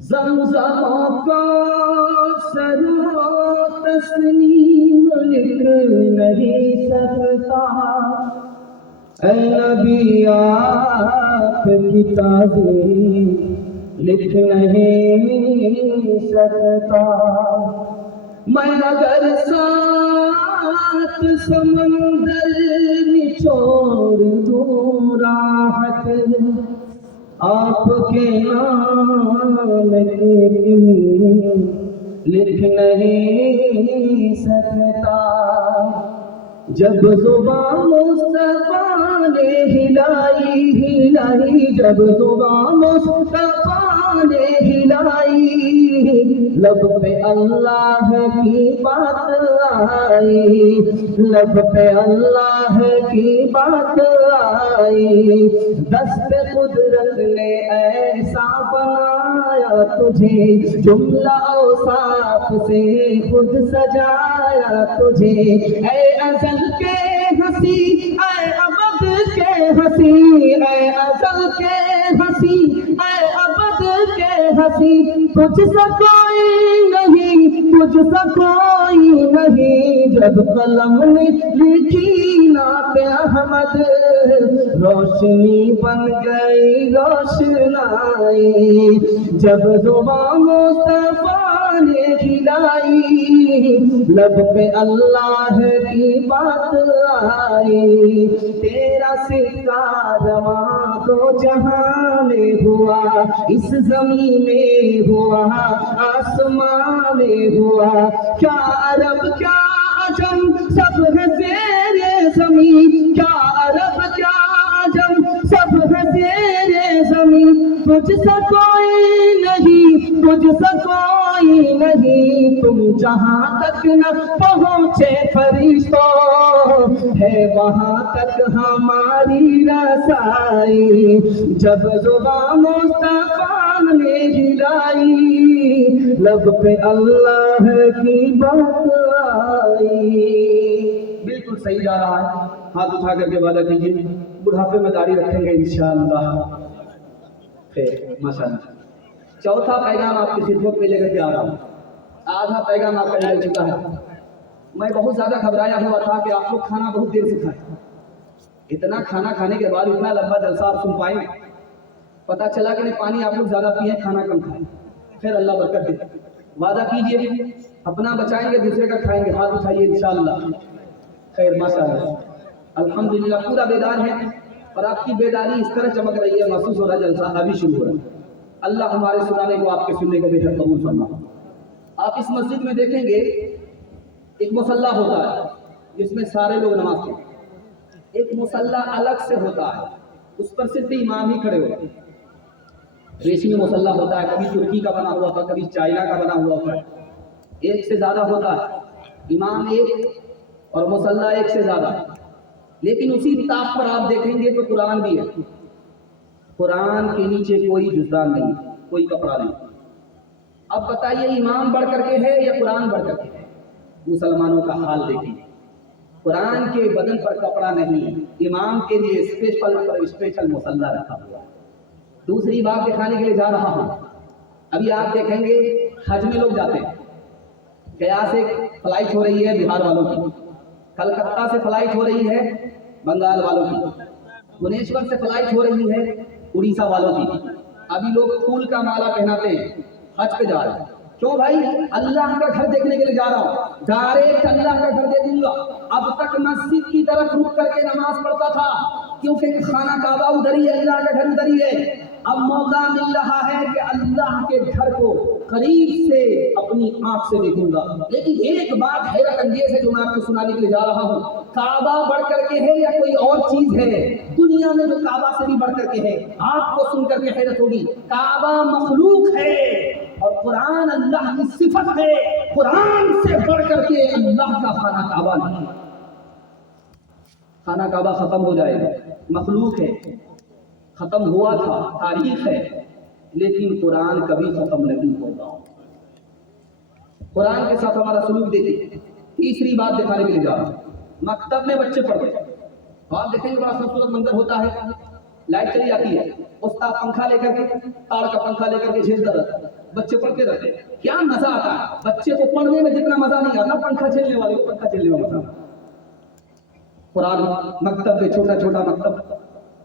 زمزموں کو سرو تسلیم لکھ نہیں سکتا، اے نبی آپ کی تعظیم لکھ نہیں سکتا۔ میں اگر سات سمندر نچوڑ دوں راحت آپ کے نام کی لکھ نہیں سکتا۔ جب زبان مصطفیٰ نے ہلائی، جب زبان مصطفیٰ نے ہلائی، لب پہ اللہ کی بات آئی، لب پہ اللہ کی بات آئی۔ دست قدرت نے ایسا بنایا تجھے، جملہ اوصاف سے خود سجایا تجھے، اے ازل کے ہنسی، اے ابد کے ہنسی، اے ازل کے ہنسی، اے ابد کے ہنسی۔ تجھ سا کوئی نہیں، تجھ سا کوئی نہیں، جب قلم نے لکھی نعت احمد، روشنی بن گئی روشنائی۔ جب زبان مصطفیٰ نے ہلائی، لب پہ اللہ کی بات آئی۔ تیرا سکہ رواں دو جہاں میں ہوا، اس زمین میں ہوا، آسمان میں ہوا۔ کیا عرب کیا عجم سب ہے زیر زمین، کیا عرب کیا عجم سب ہے زیر زمین۔ تجھ سا کوئی نہیں، تجھ سا کوئی نہیں، تم جہاں تک نہ پہنچے فرشتوں، ہے وہاں تک ہماری رسائی۔ جب زبان مصطفیٰ نے ہلائی، لب پہ اللہ کی بات آئی۔ بالکل صحیح جا رہا ہے، ہاتھ اٹھا کر کے وعدہ کیجیے بڑھاپے میں داڑھی رکھیں گے انشاءاللہ۔ خیر ماشاءاللہ۔ چوتھا پیغام آپ کی خدمت میں لے کر کے آ رہا ہوں۔ آدھا پیغام آپ کا نکل چکا ہے۔ میں بہت زیادہ گھبرایا ہوا تھا کہ آپ لوگ کھانا بہت دیر سے کھائیں، اتنا کھانا کھانے کے بعد اتنا لمبا جلسہ آپ سن پائیں؟ پتا چلا کہ نہیں، پانی آپ لوگ زیادہ پئیں، کھانا کم کھائیں۔ خیر اللہ برکت دے۔ وعدہ کیجئے اپنا بچائیں گے دوسرے کا کھائیں گے، ہاتھ اٹھائیے انشاءاللہ۔ خیر ماشاءاللہ، الحمدللہ پورا بیدار ہے، اور آپ کی بیداری اس طرح چمک رہی ہے، محسوس ہو رہا ہے جلسہ ابھی شروع ہو رہا ہے۔ اللہ ہمارے سنانے کو، آپ کے سننے کو بہتر قبول فرما۔ آپ اس مسجد میں دیکھیں گے ایک مصلی ہوتا ہے جس میں سارے لوگ نماز پڑھتے ہیں، ایک مصلی الگ سے ہوتا ہے، اس پر صرف امام ہی کھڑے ہوتے ہیں۔ ریشمی مصلی ہوتا ہے، کبھی ترکی کا بنا ہوا ہوتا ہے، کبھی چائنا کا بنا ہوا ہوتا ہے، ایک سے زیادہ ہوتا ہے، امام ایک اور مصلی ایک سے زیادہ۔ لیکن اسی طاق پر آپ دیکھیں گے تو قرآن بھی ہے، قرآن کے نیچے کوئی جزدان نہیں، کوئی کپڑا نہیں۔ اب بتائیے امام بڑھ کر کے ہے یا قرآن بڑھ کر کے ہے؟ مسلمانوں کا حال دیکھیں، قرآن کے بدن پر کپڑا نہیں، امام کے لیے اسپیشل مصلی رکھا ہوا ہے۔ دوسری بات دکھانے کے لیے جا رہا ہوں، ابھی آپ دیکھیں گے حج میں لوگ جاتے ہیں، گیا سے فلائٹ ہو رہی ہے بہار والوں کی، کلکتہ سے فلائٹ ہو رہی ہے بنگال والوں کی، بھونیشور سے فلائٹ ہو رہی ہے اڑیسہ والوں کی۔ ابھی لوگ پھول کا مالا پہناتے ہیں، حج پہ جا رہے ہیں۔ کیوں بھائی؟ اللہ کا گھر دیکھنے کے لیے جا رہا ہوں، ڈائریکٹ اللہ کا گھر دیکھوں گا۔ اب تک مسجد کی طرف رک کر کے نماز پڑھتا تھا، کیونکہ خانہ کعبہ ادھر ہی ہے، اللہ کا گھر ادھر ہی ہے۔ اب موقع مل رہا ہے کہ اللہ کے گھر کو قریب سے اپنی آنکھ سے دیکھوں گا۔ لیکن ایک بات حیرت انگیز ہے جو میں آپ کو سنانے کے لیے جا رہا ہوں، کعبہ بڑھ کر کے ہے یا کوئی اور چیز ہے دنیا میں جو کعبہ سے بھی بڑھ کر کے ہے؟ آپ کو سن کر کے حیرت ہوگی، کعبہ مخلوق ہے اور قرآن اللہ کی صفت ہے، قرآن سے بڑھ کر کے اللہ کا خانہ کعبہ نہیں۔ خانہ کعبہ ختم ہو جائے گا، مخلوق ہے، ختم ہوا تھا، تاریخ ہے، لیکن قرآن کبھی ختم نہیں ہوگا۔ قرآن کے ساتھ ہمارا سلوک دیکھیے۔ تیسری بات دکھانے کے لیے جا رہا ہوں، مکتب میں بچے پڑھتے ہیں، آپ دیکھیں گے بڑا خوبصورت منظر ہوتا ہے، لائٹ چلی جاتی ہے، استاد پنکھا لے کر کے، تار کا پنکھا لے کر کے جھیلتا رہتا ہے، بچے پڑھتے رہتے ہیں، کیا مزہ آتا ہے بچے کو پڑھنے میں، جتنا مزہ نہیں آتا پنکھا چلنے والے کو پنکھا چلنے میں مزہ آتا ہے۔ قرآن مکتب میں چھوٹا چھوٹا مکتب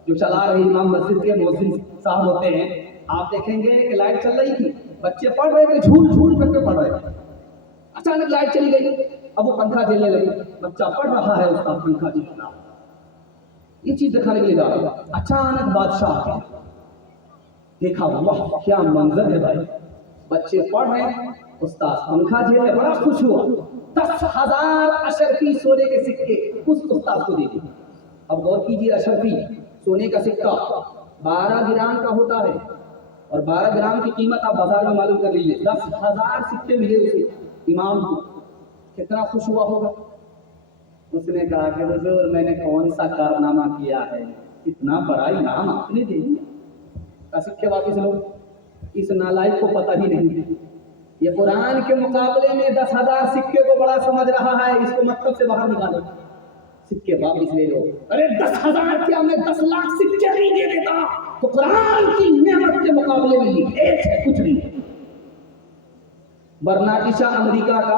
جو چلا رہے امام مسجد کے مؤذن صاحب ہوتے ہیں، آپ دیکھیں گے کہ لائٹ چل رہی تھی، بچے پڑھ رہے تھے، جھول جھول کر کے پڑھ رہے تھے، اچانک لائٹ چلی گئی، اب وہ پنکھا چلنے لگے، بچہ پڑھ رہا ہے، اس کا پنکھا چل رہا ہے۔ یہ چیز دکھانے کے لیے جا رہا ہے۔ اچانک بادشاہ آ گیا، دیکھا واہ کیا منظر ہے بھائی، بچے پڑھ رہے ہیں، استاد پنکھا جھیلے، بڑا خوش ہوا، 10,000 اشرفی سونے کے سکے اس استاد کو دے دیے۔ اب غور کیجیے، اشرفی سونے کا سکہ 12 گرام کا ہوتا ہے، اور 12 گرام کی قیمت آپ بازار میں معلوم کر لیجیے، 10,000 سکے ملے اسے امام کو، کتنا خوش ہوا ہوگا۔ اس نے کہا کہ حضور میں نے کون سا کارنامہ کیا ہے، اتنا بڑا انعام آپ نے دے دیا۔ سکے واپس لو، اس نالائق کو پتہ ہی نہیں، یہ قرآن کے مقابلے میں 10,000 سکے کو بڑا سمجھ رہا ہے، اس کو مکتب سے باہر نکالو، سکے واپس لے لو۔ ارے 10,000 کیا میں 10 لاکھ سکے نہیں دے دیتا، تو قرآن کی نعمت کے مقابلے میں یہ ایک ہے، کچھ نہیں۔ برنارڈ شاہ امریکہ کا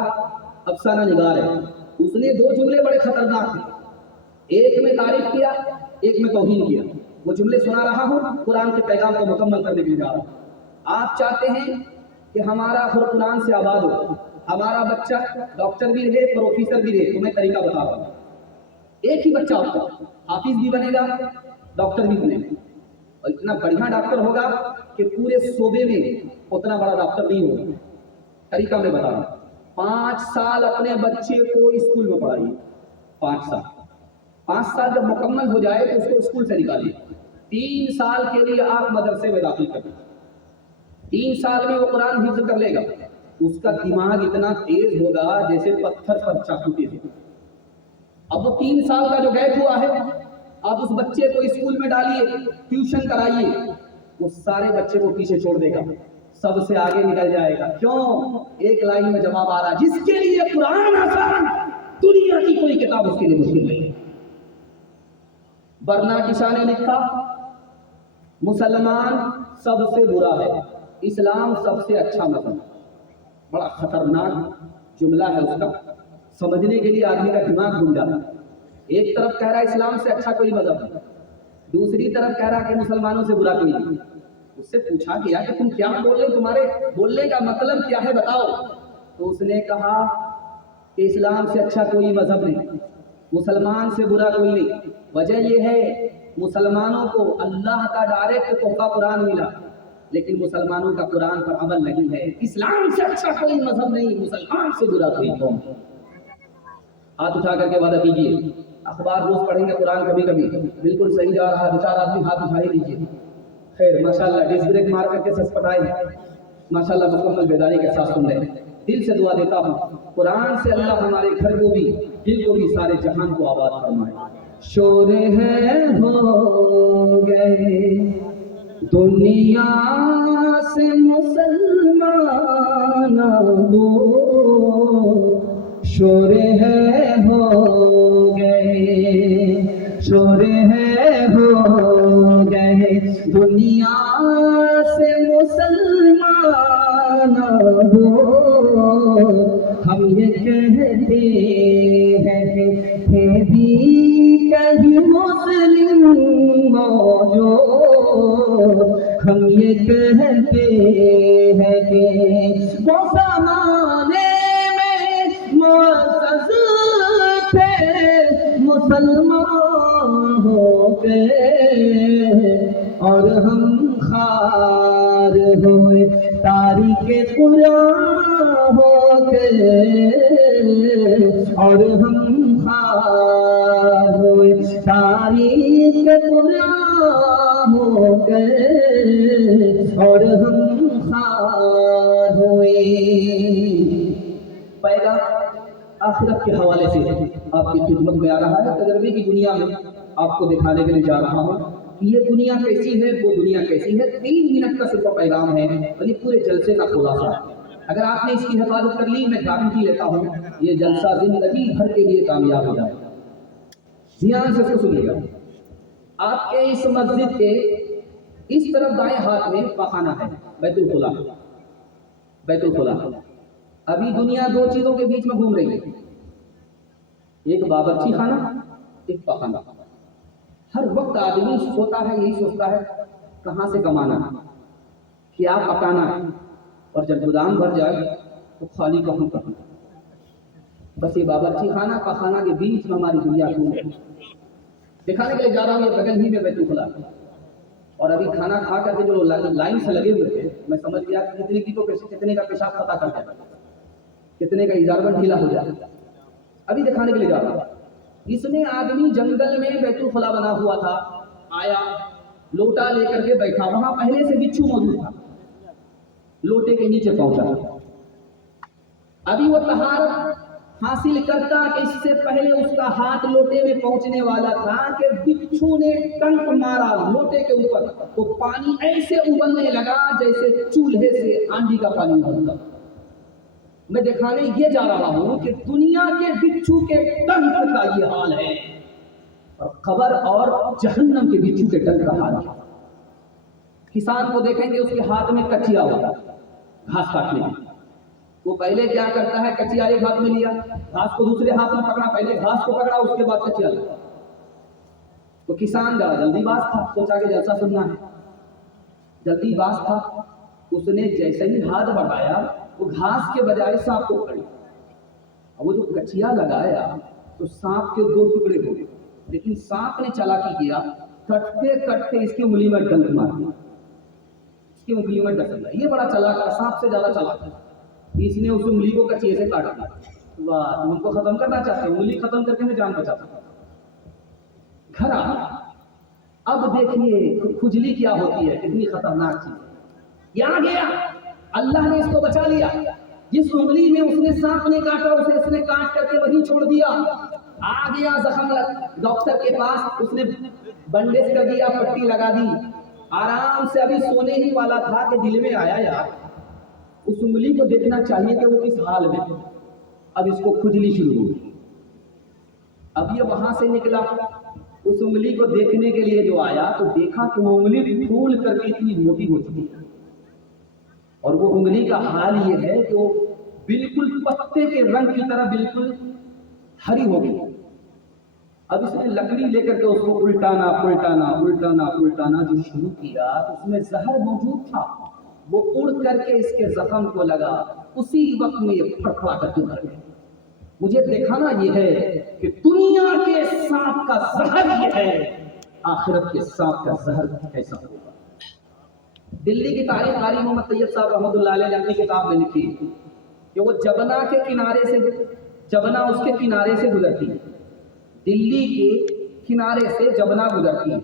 افسانہ نگار ہے، اس نے 2 جملے بڑے خطرناک تھے، ایک میں تعریف کیا، ایک میں توہین کیا۔ وہ جملے سنا رہا ہوں، قرآن کے پیغام کو مکمل کرنے کے لیے جا رہا ہوں۔ آپ چاہتے ہیں کہ ہمارا گھر قرآن سے آباد ہو، ہمارا بچہ ڈاکٹر بھی رہے، پروفیسر بھی رہے، تو میں طریقہ بتا رہا ہوں۔ ایک ہی بچہ آپ کا حافظ بھی بنے گا، ڈاکٹر بھی بنے گا، اور اتنا بڑھیا ڈاکٹر ہوگا کہ پورے صوبے میں اتنا بڑا ڈاکٹر نہیں ہوگا۔ طریقہ میں بتا رہا ہوں، 5 سال اپنے بچے کو اسکول میں پڑھائیے، 5 سال جب مکمل ہو جائے تو اس کو اسکول سے نکالیے، 3 سال کے لیے آپ مدرسے میں داخل کر دیں، 3 سال میں وہ قرآن حفظ کر لے گا، اس کا دماغ اتنا تیز ہوگا جیسے پتھر پر چاقو تیز ہے۔ اب وہ 3 سال کا جو گیپ ہوا ہے، آپ اس بچے کو اسکول میں ڈالیے، ٹیوشن کرائیے، وہ سارے بچے کو پیچھے چھوڑ دے گا، سب سے آگے نکل جائے گا۔ کیوں؟ ایک لائن میں جواب آ رہا، جس کے لیے قرآن آسان، دنیا کی کوئی کتاب اس کے لیے مشکل نہیں۔ برنارڈ شاہ نے لکھا، مسلمان سب سے برا ہے، اسلام سب سے اچھا مذہب۔ بڑا خطرناک جملہ ہے اس کا، سمجھنے کے لیے آدمی کا دماغ گھوم جاتا ہے۔ ایک طرف کہہ رہا ہے اسلام سے اچھا کوئی مذہب نہیں، دوسری طرف کہہ رہا کہ مسلمانوں سے برا کوئی نہیں۔ اس سے پوچھا گیا کہ تم کیا بول رہے، تمہارے بولنے کا مطلب کیا ہے بتاؤ؟ تو اس نے کہا کہ اسلام سے اچھا کوئی مذہب نہیں، مسلمان سے برا کوئی نہیں۔ وجہ یہ ہے مسلمانوں کو اللہ کا ڈائریکٹ تحفہ قرآن ملا، لیکن مسلمانوں کا قرآن پر عمل نہیں ہے۔ اسلام سے اچھا کوئی مذہب نہیں، مسلمان سے برا کوئی قوم۔ ہاتھ اٹھا کر کے وعدہ کیجیے، اخبار روز پڑھیں گے قرآن کبھی کبھی، بالکل صحیح جا رہا ہے، 2-4 آدمی ہاتھ اٹھا ہی دیجیے۔ خیر ماشاءاللہ، ڈسک بریک مار کر کے سسپٹائے ماشاءاللہ مکمل بیداری کے ساتھ سن رہے ہیں۔ دل سے دعا دیتا ہوں قرآن سے اللہ ہمارے گھر کو بھی، دل کو بھی، سارے جہان کو آباد فرمائے۔ شور ہے ہو گئے دنیا سے مسلمان دو، شور ہے ہو گئے، شور ہے ہو گئے دنیا سے مسلمان دو، ہم یہ کہتے ہیں کہ ہے بھی کہیں مسلم موجود، ہم یہ کہتے ہیں کہ وہ زمانے میں معزز تھے مسلمان ہو گئے، اور ہم خوار ہوئے تاریخ قرآن ہو گئے، اور ہم خوار ہوئے تاریخ قرآن ہو گئے، اور ہم خوار ہوئے۔ پیغام آخرت کے حوالے سے آپ کی خدمت میں آ رہا ہے، تجربے کی دنیا میں آپ کو دکھانے کے لیے جا رہا ہوں کہ یہ دنیا کیسی ہے، وہ دنیا کیسی ہے۔ 3 منٹ کا صرف پیغام ہے اور یہ پورے جلسے کا خلاصہ ہے۔ اگر آپ نے اس کی حفاظت کر لی، میں گارنٹی لیتا ہوں یہ جلسہ زندگی بھر کے لیے کامیاب ہو جائے۔ دھیان سے اس کو سنیے گا۔ آپ کے اس مسجد کے اس طرف دائیں ہاتھ میں پخانہ ہے، بیت الخلا، بیت الخلا. ابھی دنیا دو چیزوں کے بیچ میں گھوم رہی ہے, ایک باورچی خانہ, ایک پخانہ. ہر وقت آدمی سوتا ہے یہی سوچتا ہے کہاں سے کمانا, کیا پکانا, اور جب گودام بھر جائے تو خالی کہاں کرنا. بس یہ باورچی خانہ پخانہ کے بیچ میں ہماری دنیا گھوم رہی ہے. دکھانے کے لیے جا رہا ہوں, یہ بغل ہی میں بیت الخلا. اور ابھی کھانا کھا کر کے جو لائن سے لگے ہوئے تھے, میں سمجھ گیا کہ کتنے کا پیشاب ختم کر جائے, کتنے کا اجازت ڈھیلا ہو جائے. ابھی دکھانے کے لیے جا رہا ہوں. اس میں آدمی جنگل میں بیت الخلا بنا ہوا تھا, آیا لوٹا لے کر کے بیٹھا, وہاں پہلے سے بچھو موجود تھا, لوٹے کے نیچے پہنچا. ابھی وہ طہارت حاصل کرتا کہ اس سے پہلے اس کا ہاتھ لوٹے میں پہنچنے والا تھا کہ بچھو نے ٹنک مارا لوٹے کے اوپر, تو پانی ایسے ابلنے لگا جیسے چولہے سے ہانڈی کا پانی ابلتا. میں دکھانے یہ جا رہا ہوں کہ دنیا کے بچھو کے ٹنک کا یہ حال ہے, اور قبر اور جہنم کے بچھو کے ٹنک کا حال ہے. کسان کو دیکھیں گے, اس کے ہاتھ میں کچیا ہوتا گھاس کاٹنے میں. وہ پہلے کیا کرتا ہے, کچیا ایک ہاتھ میں لیا, گھاس کو دوسرے ہاتھ میں پکڑا, پہلے گھاس کو پکڑا اس کے بعد کچیا لیا. تو کسان جلدی باز تھا, سوچا کہ جلسہ سننا ہے, جلدی باز تھا. اس نے جیسے ہی ہاتھ بڑھایا وہ گھاس کے بجائے سانپ کو پکڑی. وہ جو کچیا لگایا تو سانپ کے دو ٹکڑے ہو گئے, لیکن سانپ نے چالاکی کیا, کٹتے کٹتے اس کی انگلی میں ڈنک مار دیا, اس کی انگلی میں ڈنک لگا. یہ بڑا چلاک ہے, سانپ سے زیادہ چلاک ہے. اس نے اس انگلی کو کچیے سے کاٹ دیا. واہ, ان کو ختم کرنا چاہتے ہیں, انگلی ختم کر کے میں جان بچاتا ہوں. گھر آ, اب دیکھیے کھجلی کیا ہوتی ہے, کتنی خطرناک چیز. یہاں گیا, اللہ نے اس کو بچا لیا. جس انگلی میں اس نے سانپ نے کاٹا اسے اس نے کاٹ کر کے وہیں چھوڑ دیا. آ گیا زخم ڈاکٹر کے پاس, اس نے بنڈیج کر دیا, پٹی لگا دی, آرام سے ابھی سونے ہی والا تھا کہ دل میں آیا یار اس انگلی کو دیکھنا چاہیے کہ وہ کس حال میں. اب اس کو کھجلی شروع ہوئی. اب یہ وہاں سے نکلا, اس انگلی کو دیکھنے کے لیے جو آیا تو دیکھا کہ وہ انگلی پھول کر کے اتنی موٹی ہو چکی ہے, اور وہ انگلی کا حال یہ ہے کہ وہ بالکل پتے کے رنگ کی طرح بالکل ہری ہو گئی. اب اس نے لکڑی لے کر کے اس کو الٹانا پلٹانا الٹانا پلٹانا جو شروع کیا تو اس میں زہر موجود تھا, وہ اڑ کر کے اس کے زخم کو لگا. اسی وقت میں یہ پھڑپھڑا کر کے مر گیا. مجھے دکھانا یہ ہے کہ دنیا کے سانپ کا زہر یہ ہے, آخرت کے سانپ کا زہر کیسا ہوگا. دلی کی تاریخ قاری محمد طیب صاحب رحمۃ اللہ علیہ نے اپنی کتاب میں لکھی کہ وہ جبنا کے کنارے سے, جبنا اس کے کنارے سے گزرتی ہے, دلی کے کنارے سے جبنا گزرتی ہے.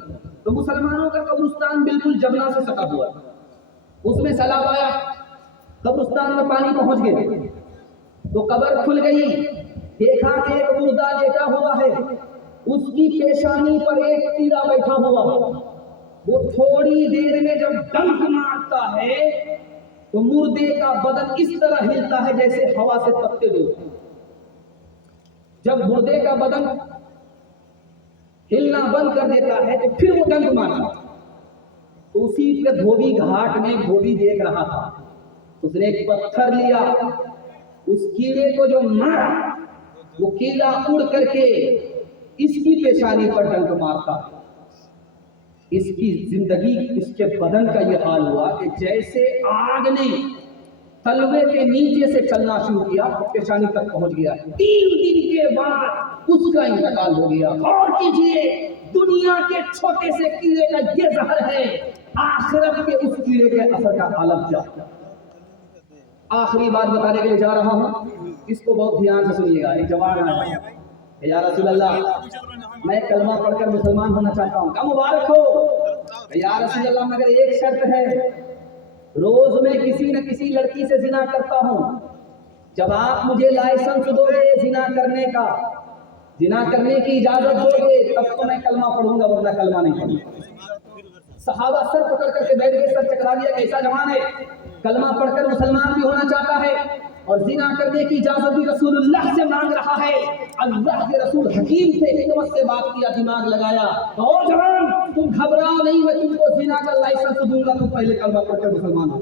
تو مسلمانوں کا قبرستان بالکل جبنا سے سٹا ہوا ہے. اس میں سیلاب آیا, قبرستان میں پانی پہنچ گئے, تو قبر کھل گئی. دیکھا کہ ایک مردہ لیٹا ہوا ہے, اس کی پیشانی پر ایک کیڑا بیٹھا ہوا ہے. وہ تھوڑی دیر میں جب ڈنک مارتا ہے تو مردے کا بدن اس طرح ہلتا ہے جیسے ہوا سے پتے ڈولتے ہیں. جب مردے کا بدن ہلنا بند کر دیتا ہے تو پھر وہ ڈنک مارتا ہے. تو اسی کے دھوبی گھاٹ میں دھوبی دیکھ رہا تھا, اس نے ایک پتھر لیا, اس کیڑے کو جو مارا وہ کیڑا اڑ کر کے اس کی پیشانی پر ڈنک مارتا. اس کی زندگی, اس کے بدن کا یہ حال ہوا کہ جیسے آگ نے تلوے کے نیچے سے چلنا شروع کیا, پیشانی تک پہنچ گیا. 3 دن کے بعد اس کا انتقال ہو گیا. اور کیجئے, دنیا کے چھوٹے سے کیڑے کا یہ زہر ہے, آخرت کے اس کیڑے کے اثر کا عالم کیا. آخری بات بتانے کے لیے جا رہا ہوں, اس کو بہت دھیان سے سنیے گا. ایک جوان آیا, یا رسول اللہ میں کلمہ پڑھ کر مسلمان ہونا چاہتا ہوں. کیا مبارک ہو. یا رسول اللہ مگر ایک شرط ہے, روز میں کسی نہ کسی لڑکی سے زنا کرتا ہوں, جب آپ مجھے لائسنس دو گے زنا کرنے کا, زنا کرنے کی اجازت دو گے تب تو میں کلمہ پڑھوں گا, ورنہ کلمہ نہیں پڑھوں گا. صحابہ سر پکڑ کر کے بیٹھ گئے, سر چکرا دیا. کیسا جوان ہے, کلمہ پڑھ کر مسلمان بھی ہونا چاہتا ہے اور زنا کرنے کی اجازت بھی رسول اللہ سے مانگ رہا ہے. اللہ کے رسول حکیم سے حکمت سے بات کیا, دماغ لگایا. او جوان تم گھبراؤ نہیں, میں تم کو زنا کا لائسنس دوں گا, تم پہلے کلمہ پڑھ کر مسلمان ہو.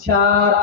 4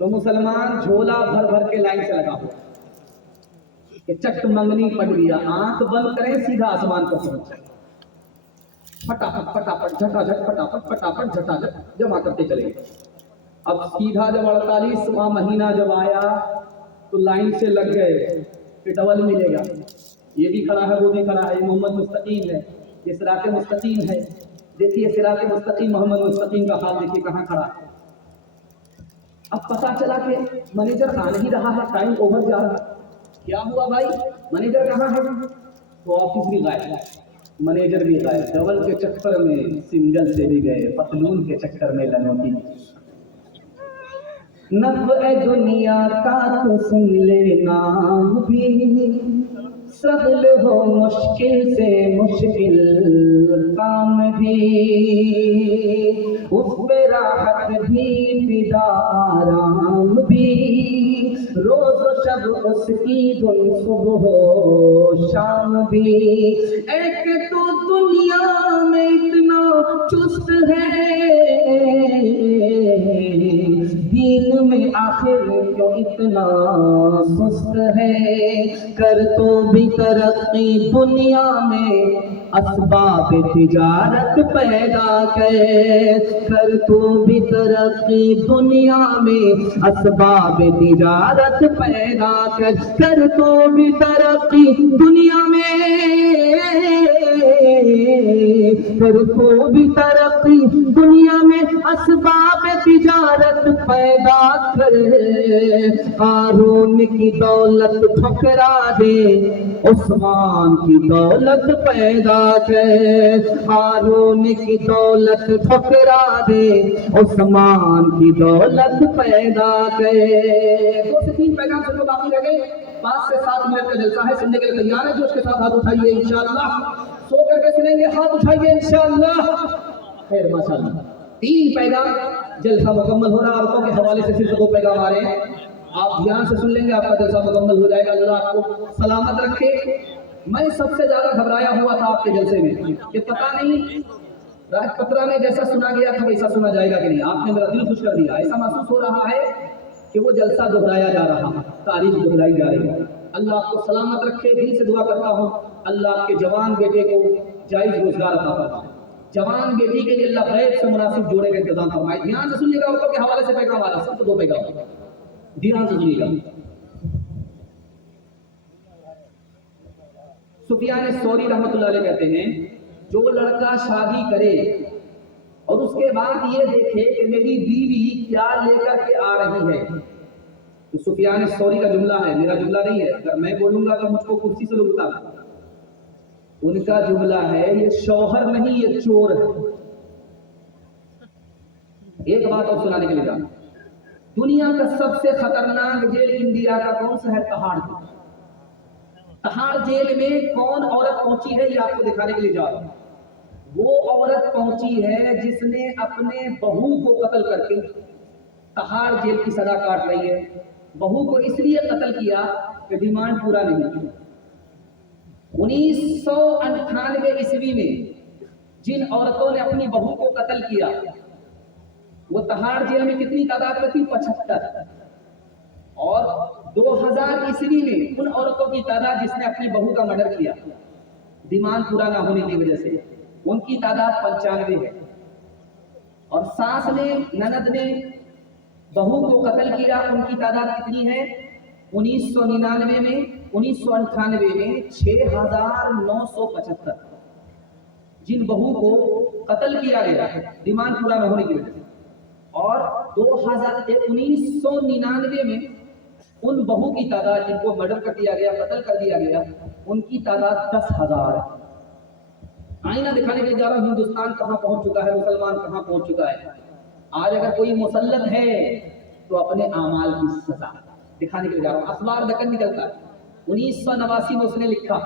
تو مسلمان جھولا بھر بھر کے لائن سے لگا ہوا کہ چٹ منگنی پڑ گیا، آنکھ بند کریں سیدھا آسمان کو پہنچ جائے، پٹافٹ پٹافٹ جھٹاجھٹ پٹافٹ پٹافٹ جھٹاجھٹ جمع کرتے چلے گئے۔ اب سیدھا جب 48واں مہینہ جب آیا تو لائن سے لگ گئے کہ ڈبل ملے گا، یہ بھی کھڑا ہے وہ بھی کھڑا ہے، یہ محمد مستقیم ہے، یہ صراط مستقیم ہے، دیکھیے صراط مستقیم محمد مستقیم کا حال دیکھیے کہاں کھڑا ہے۔ اب پتا چلا کہ مینیجر آ نہیں رہا ہے، ٹائم اوور جا رہا ہے، کیا ہوا بھائی مینیجر کہاں ہے؟ تو آفس بھی غائب، مینیجر بھی غائب، ڈبل کے چکر میں سنگل سے بھی گئے، پتلون کے چکر میں لنوٹی۔ نفع دنیا کا تو سن لے نام بھی، سہل ہو مشکل سے مشکل کام بھی، اس پہ راحت بھی فدا آرام بھی، روز و شب اس کی دن صبح و شام بھی۔ ایک تو دنیا میں اتنا چست ہے، دین میں آخر کیوں اتنا سست ہے، کر تو بھی ترقی دنیا میں اسباب تجارت پیدا کر تو بھی ترقی دنیا میں اسباب تجارت پیدا کر تو بھی ترقی دنیا میں، کر تو بھی ترقی دنیا میں اسباب تجارت پیدا کر، قارون کی دولت ٹھکرا دے عثمان کی دولت پیدا کر، قارون کی دولت ٹھکرا دے عثمان کی دولت پیدا کر۔ 2 سے 3 پیغام سے تو باقی رہ گئے، 5 سے 7 منٹ کا جلسہ ہے، سننے کے لیے تیار ہے؟ جو اس کے ساتھ ہاتھ اٹھائیے انشاءاللہ، سو کر کے سنیں گے، ہاتھ اٹھائیے انشاءاللہ۔ خیر ماشاءاللہ 3 پیغام، جلسہ مکمل ہو رہا ہے، عورتوں کے حوالے سے صرف 2 پیغام آ رہے ہیں، آپ دھیان سے سن لیں گے، آپ کا جلسہ مکمل ہو جائے گا۔ اللہ آپ کو سلامت رکھے۔ میں سب سے زیادہ گھبرایا ہوا تھا آپ کے جلسے میں کہ پتہ نہیں راج پترا میں جیسا سنا گیا تھا ویسا سنا جائے گا کہ نہیں، آپ نے میرا دل خوش کر دیا، ایسا محسوس ہو رہا ہے کہ وہ جلسہ دہرایا جا رہا ہے، تاریخ دہرائی جا رہی ہے۔ اللہ آپ کو سلامت رکھے، دل سے دعا کرتا ہوں اللہ آپ کے جوان بیٹے کو جائز روزگار عطا فرمائے، جوان بیٹی کے لیے اللہ غیب سے مناسب جوڑے کا انتظام فرمائے۔ دھیان سے سنیے گا، عورتوں کے حوالے سے پیغام آ رہا ہے، صرف 2 پیغام، دھیان سے سنیے گا۔ سفیان ثوری رحمۃ اللہ علیہ کہتے ہیں جو لڑکا شادی کرے اور اس کے بعد یہ دیکھے کہ میری بیوی کیا لے کر کے آ رہی ہے، تو سفیان ثوری کا جملہ ہے، میرا جملہ نہیں ہے، اگر میں بولوں گا تو مجھ کو کرسی سے لوگ اتار، ان کا جملہ ہے یہ شوہر نہیں یہ چور ہے۔ ایک بات اور سنانے کے لیے جانا، دنیا کا سب سے خطرناک جیل انڈیا کا کون سا ہے؟ تہاڑ۔ تہاڑ جیل میں کون عورت پہنچی ہے یہ آپ کو دکھانے کے لیے جا رہا ہوں۔ وہ عورت پہنچی ہے جس نے اپنے بہو کو قتل کر کے تہاڑ جیل کی سزا کاٹ رہی ہے۔ بہو کو اس لیے قتل کیا کہ ڈیمانڈ پورا نہیں کیا۔ 1998 عیسوی میں جن عورتوں نے اپنی بہو کو قتل کیا وہ تہاڑ جیل میں کتنی تعداد میں تھی؟ 75۔ اور 2000 عیسوی میں ان عورتوں کی تعداد جس نے اپنی بہو کا مرڈر کیا ڈیمانڈ پورا نہ ہونے کی وجہ سے، ان کی تعداد 95 ہے۔ اور ساس نے، نند نے بہو کو قتل کیا، ان کی تعداد کتنی ہے؟ 1999 میں، 1998 میں 6975 جن بہو کو قتل کیا گیا ڈیمانڈ پورا نہ ہونے کی وجہ سے۔ اور 1999 میں ان بہو کی تعداد جن کو مرڈر کر دیا گیا، قتل کر دیا گیا، ان کی تعداد 10,000 ہے۔ آئینہ دکھانے کے لیے جا رہا ہوں، ہندوستان کہاں پہنچ چکا ہے، مسلمان کہاں پہنچ چکا ہے۔ آج اگر کوئی مسلط ہے تو اپنے اعمال کی سزا دکھانے کے لیے جا رہا ہوں۔ اخبار دکن نکلتا ہے، 1989 میں اس نے لکھا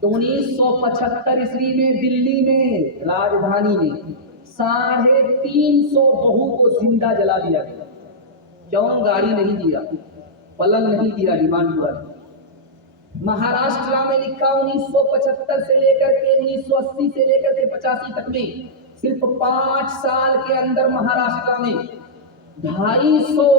کہ 1975 عیسوی میں دلی میں راجدھانی میں 350 بہو کو زندہ جلا دیا گیا۔ کیوں؟ گاڑی نہیں دیا، پلنگ نہیں دیا، ڈیمانڈ پورا نہیں۔ مہاراشٹر میں لکھا 1975 سے لے کر کے 1980 سے لے کر کے 85 تک میں صرف 5 سال کے اندر مہاراشٹر میں 250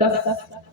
10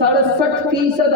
67%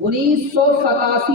1987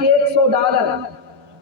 $100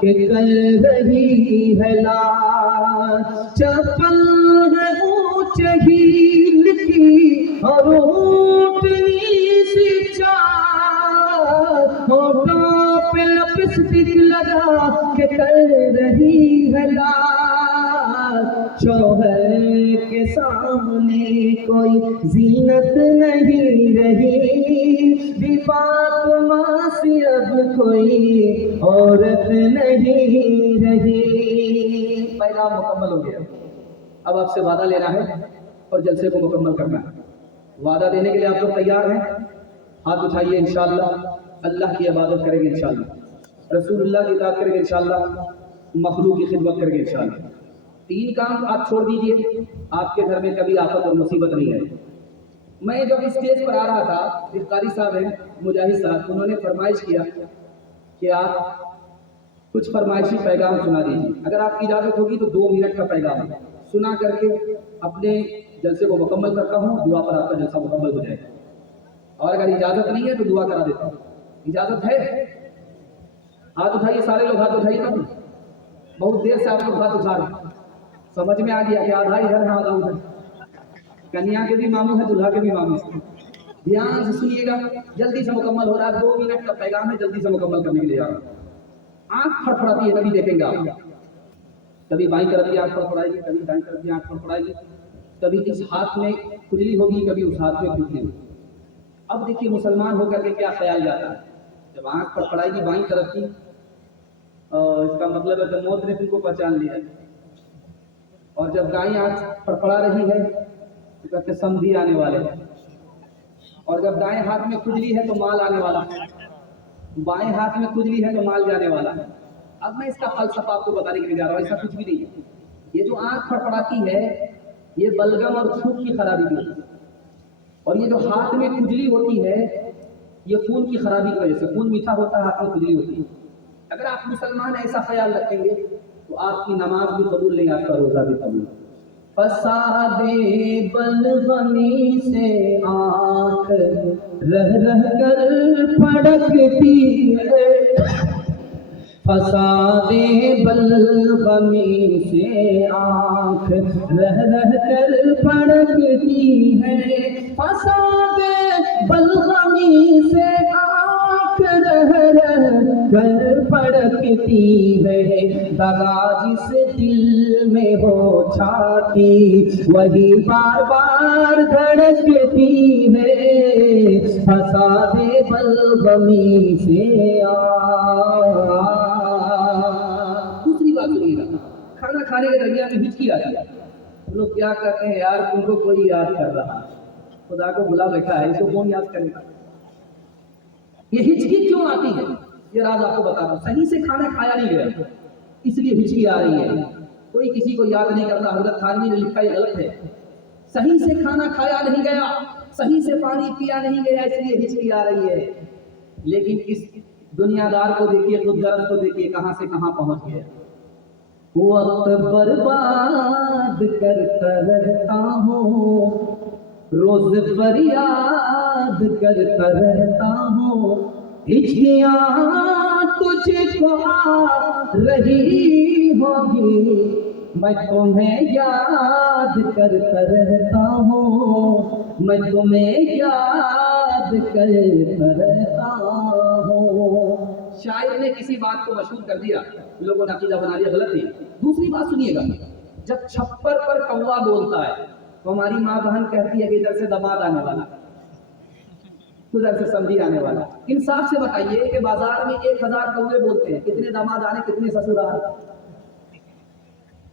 کہ کر رہی ہے لاج چپل اونچ ہیل کی اور اونٹنی سی چال ہوٹوں پہ لپسٹک لگا کہ کر رہی ہے لاج شوہر کے سامنے کوئی زینت نہیں رہی دیپاک ماں سے اب کوئی عورت نہیں رہی. پیغام مکمل ہو گیا. اب آپ سے وعدہ لینا ہے اور جلسے کو مکمل کرنا ہے. وعدہ دینے کے لیے آپ لوگ تیار ہیں؟ ہاتھ اٹھائیے. انشاءاللہ اللہ کی عبادت کریں گے, انشاءاللہ رسول اللہ کی اطاعت کریں گے, انشاءاللہ مخلوق کی خدمت کریں گے, انشاءاللہ. 3 کام آپ چھوڑ دیجئے, آپ کے گھر میں کبھی آفت اور مصیبت نہیں ہے. میں جب اسٹیج پر آ رہا تھا, ایک قاری صاحب ہیں مجاہد صاحب, انہوں نے فرمائش کیا کہ آپ کچھ فرمائشی پیغام سنا دیجیے. اگر آپ کی اجازت ہوگی تو 2 منٹ کا پیغام سنا کر کے اپنے جلسے کو مکمل کرتا ہوں. دعا پر آپ کا جلسہ مکمل ہو جائے گا, اور اگر اجازت نہیں ہے تو دعا کرا دیتا ہوں. اجازت ہے؟ ہاتھ اٹھائیے, سارے لوگ ہاتھ اٹھائیے. تب بہت دیر سے آپ لوگ ہاتھ اٹھا رہے ہیں, سمجھ میں آ گیا کہ آدھا ادھر ہے آدھا ادھر. کنیا کے بھی ماموں ہیں, دلہا کے بھی ماموں ہیں. دھیان سے سنیے گا, جلدی سے مکمل ہو رہا ہے. 2 منٹ کا پیغام ہے, جلدی سے مکمل کرنے کے لیے جا رہا ہوں. آنکھ پھڑپڑاتی ہے, کبھی دیکھیں گے آپ, کبھی بائیں طرف کی آنکھ پھڑپڑائے گی, کبھی دائیں طرف کی آنکھ پھڑپڑائے گی, کبھی اس ہاتھ میں کھجلی ہوگی, کبھی اس ہاتھ میں کھجلی ہوگی. اب دیکھیے مسلمان ہو کر کے کیا خیال جاتا ہے, جب آنکھ پھڑپڑائے گی بائیں طرف کی, اس کا مطلب ہے کہ موت نے تم کو پہچان لیا. اور جب دائیں آنکھ پھڑپڑا رہی ہے تو کہتے سمدھی آنے والے ہیں. اور جب دائیں ہاتھ میں کھجلی ہے تو مال آنے والا ہے, بائیں ہاتھ میں کھجلی ہے تو مال جانے والا ہے. اب میں اس کا فلسفہ آپ کو بتانے کے لیے جا رہا ہوں. ایسا کچھ بھی نہیں ہے. یہ جو آنکھ پھڑپڑاتی ہے یہ بلغم اور تھوک کی خرابی کی ہے, اور یہ جو ہاتھ میں کھجلی ہوتی ہے یہ خون کی خرابی کی وجہ سے. خون میٹھا ہوتا ہے, ہاتھ میں کھجلی ہوتی ہے. اگر آپ مسلمان ایسا خیال رکھیں گے تو آپ کی نماز بھی قبول نہیں, آپ کا روزہ بھی قبول. فساد بلغمی سے آنکھ رہ رہ کر پھڑکتی ہے, فساد بلغمی سے آنکھ رہ رہ کر پھڑکتی ہے, فساد بلغمی سے آنکھ رہ رہ کر پھڑکتی ہے. دغا جس دل میں ہو چھاتی وہی بار بار دھڑکتی ہے, فساد بلغمی سے دوسری بات سنیے گا, کھانا کھانے کے درمیان میں ہچکی آتی ہے. لوگ کیا کہتے ہیں, یار تم کو کوئی یاد کر رہا, خدا کو بلا بیٹھا ہے, اس کو کون یاد کرے گا. یہ ہچکی کیوں آتی ہے یہ راز آپ کو بتا دوں. صحیح سے کھانا کھایا نہیں گیا اس لیے ہچکی آ رہی ہے. کوئی کسی کو یاد نہیں کرتا. حضرت تھانوی نے لکھا یہ غلط ہے. صحیح سے کھانا کھایا نہیں گیا, صحیح سے پانی پیا نہیں گیا, اس لیے ہچکی آ رہی ہے. لیکن اس دنیا دار کو دیکھیے, خود غرض کو دیکھیے, کہاں سے کہاں پہنچ گیا. وقت برباد کرتا رہتا ہوں, روز فریاد کرتا رہتا ہوں, ہچکیاں تجھ کو آ رہی ہوگی, میں تمہیں یاد کرتا رہتا ہوں, میں تمہیں یاد کرتا رہتا ہوں. شاعر نے کسی بات کو مشہور کر دیا, لوگوں نے عقیدہ بنا لیا, غلط ہے. دوسری بات سنیے گا, جب چھپر پر کوا بولتا ہے تو ہماری ماں بہن کہتی ہے کہ ادھر سے دماد آنے والا, ادھر سے سمدھی آنے والا. انصاف سے بتائیے کہ بازار میں 1000 کوے بولتے ہیں, کتنے داماد آنے, کتنے سسرال.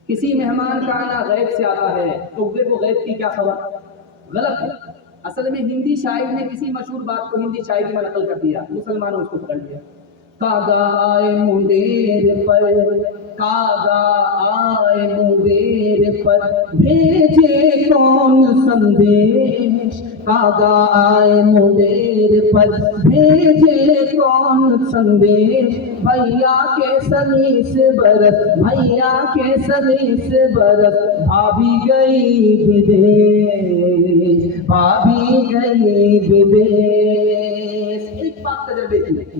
کسی مہمان کا آنا غیب سے آتا ہے, کوے کو غیب کی کیا خبر. غلط ہے. اصل میں ہندی شاعر نے کسی مشہور بات کو ہندی شاعری میں نقل کر دیا, مسلمانوں اس کو پکڑ لیا. کاغا آئے مندیر پر, کاغا آئے مندیر پر, بھیجے کون سندیش, کاغا آئے مندیر پر, بھیجے کون سندیش, بھیا کے سمیس برس, بھیا کے سمیس برس, بھابھی گئی بدیش, بھابھی گئی بدیش. ایک بات تجربے کی,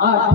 8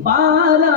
12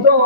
2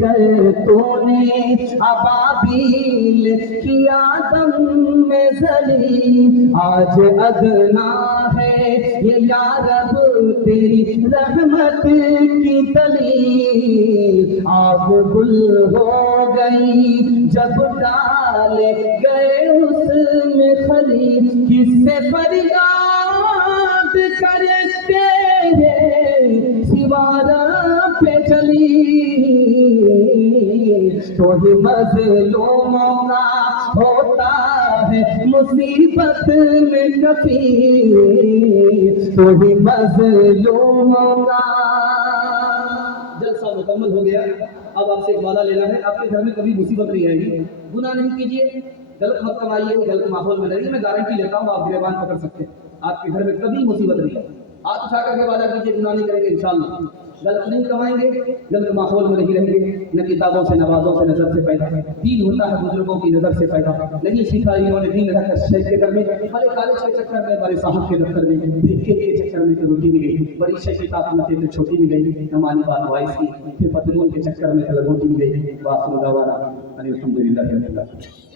کر تو نے ابابیل کیا دم میں ذلیل، آج ادنا ہے یہ یا رب تیری رحمت کی دلیل، آگ گل ہو گئی جب ڈالے گئے اس میں خلیل، کس سے فریاد کرے تیرے سوا رب پہ چلی، تو ہی مظلوموں کا ہوتا ہے مصیبت میں کفیل، تو ہی مظلوموں کا۔ جلسہ مکمل ہو گیا، اب آپ سے ایک وعدہ لینا ہے، آپ کے گھر میں کبھی مصیبت نہیں آئے گی، گناہ نہیں کیجیے، غلط مت کمائیے، غلط ماحول میں رہیے، میں گارنٹی لیتا ہوں آپ گریبان پکڑ سکتے ہیں، آپ کے گھر میں کبھی مصیبت نہیں آئے گی، ہاتھ اٹھا کر کے وعدہ کیجیے گناہ نہیں کریں گے انشاءاللہ، غلط نہیں کمائیں گے، غلط ماحول میں نہیں رہیں گے، نہ کتابوں سے نوازوں سے نظر سے پیدا، دین ہوتا ہے بزرگوں کی نظر سے پیدا، نہیں سیکھا انہوں نے دین رکھا شیخ کے گھر میں، بڑے کالج کے چکر میں، بڑے صاحب کے دفتر میں، دیکھے کے چکر میں تو روٹی بھی گئی، بڑی شیخ کی طاقت تو چھوٹی بھی گئی، ہماری بات وائس کی، پھر پتلون کے چکر میں لگوٹی بھی گئی، وآخر دعوانا الحمدللہ رب العالمین۔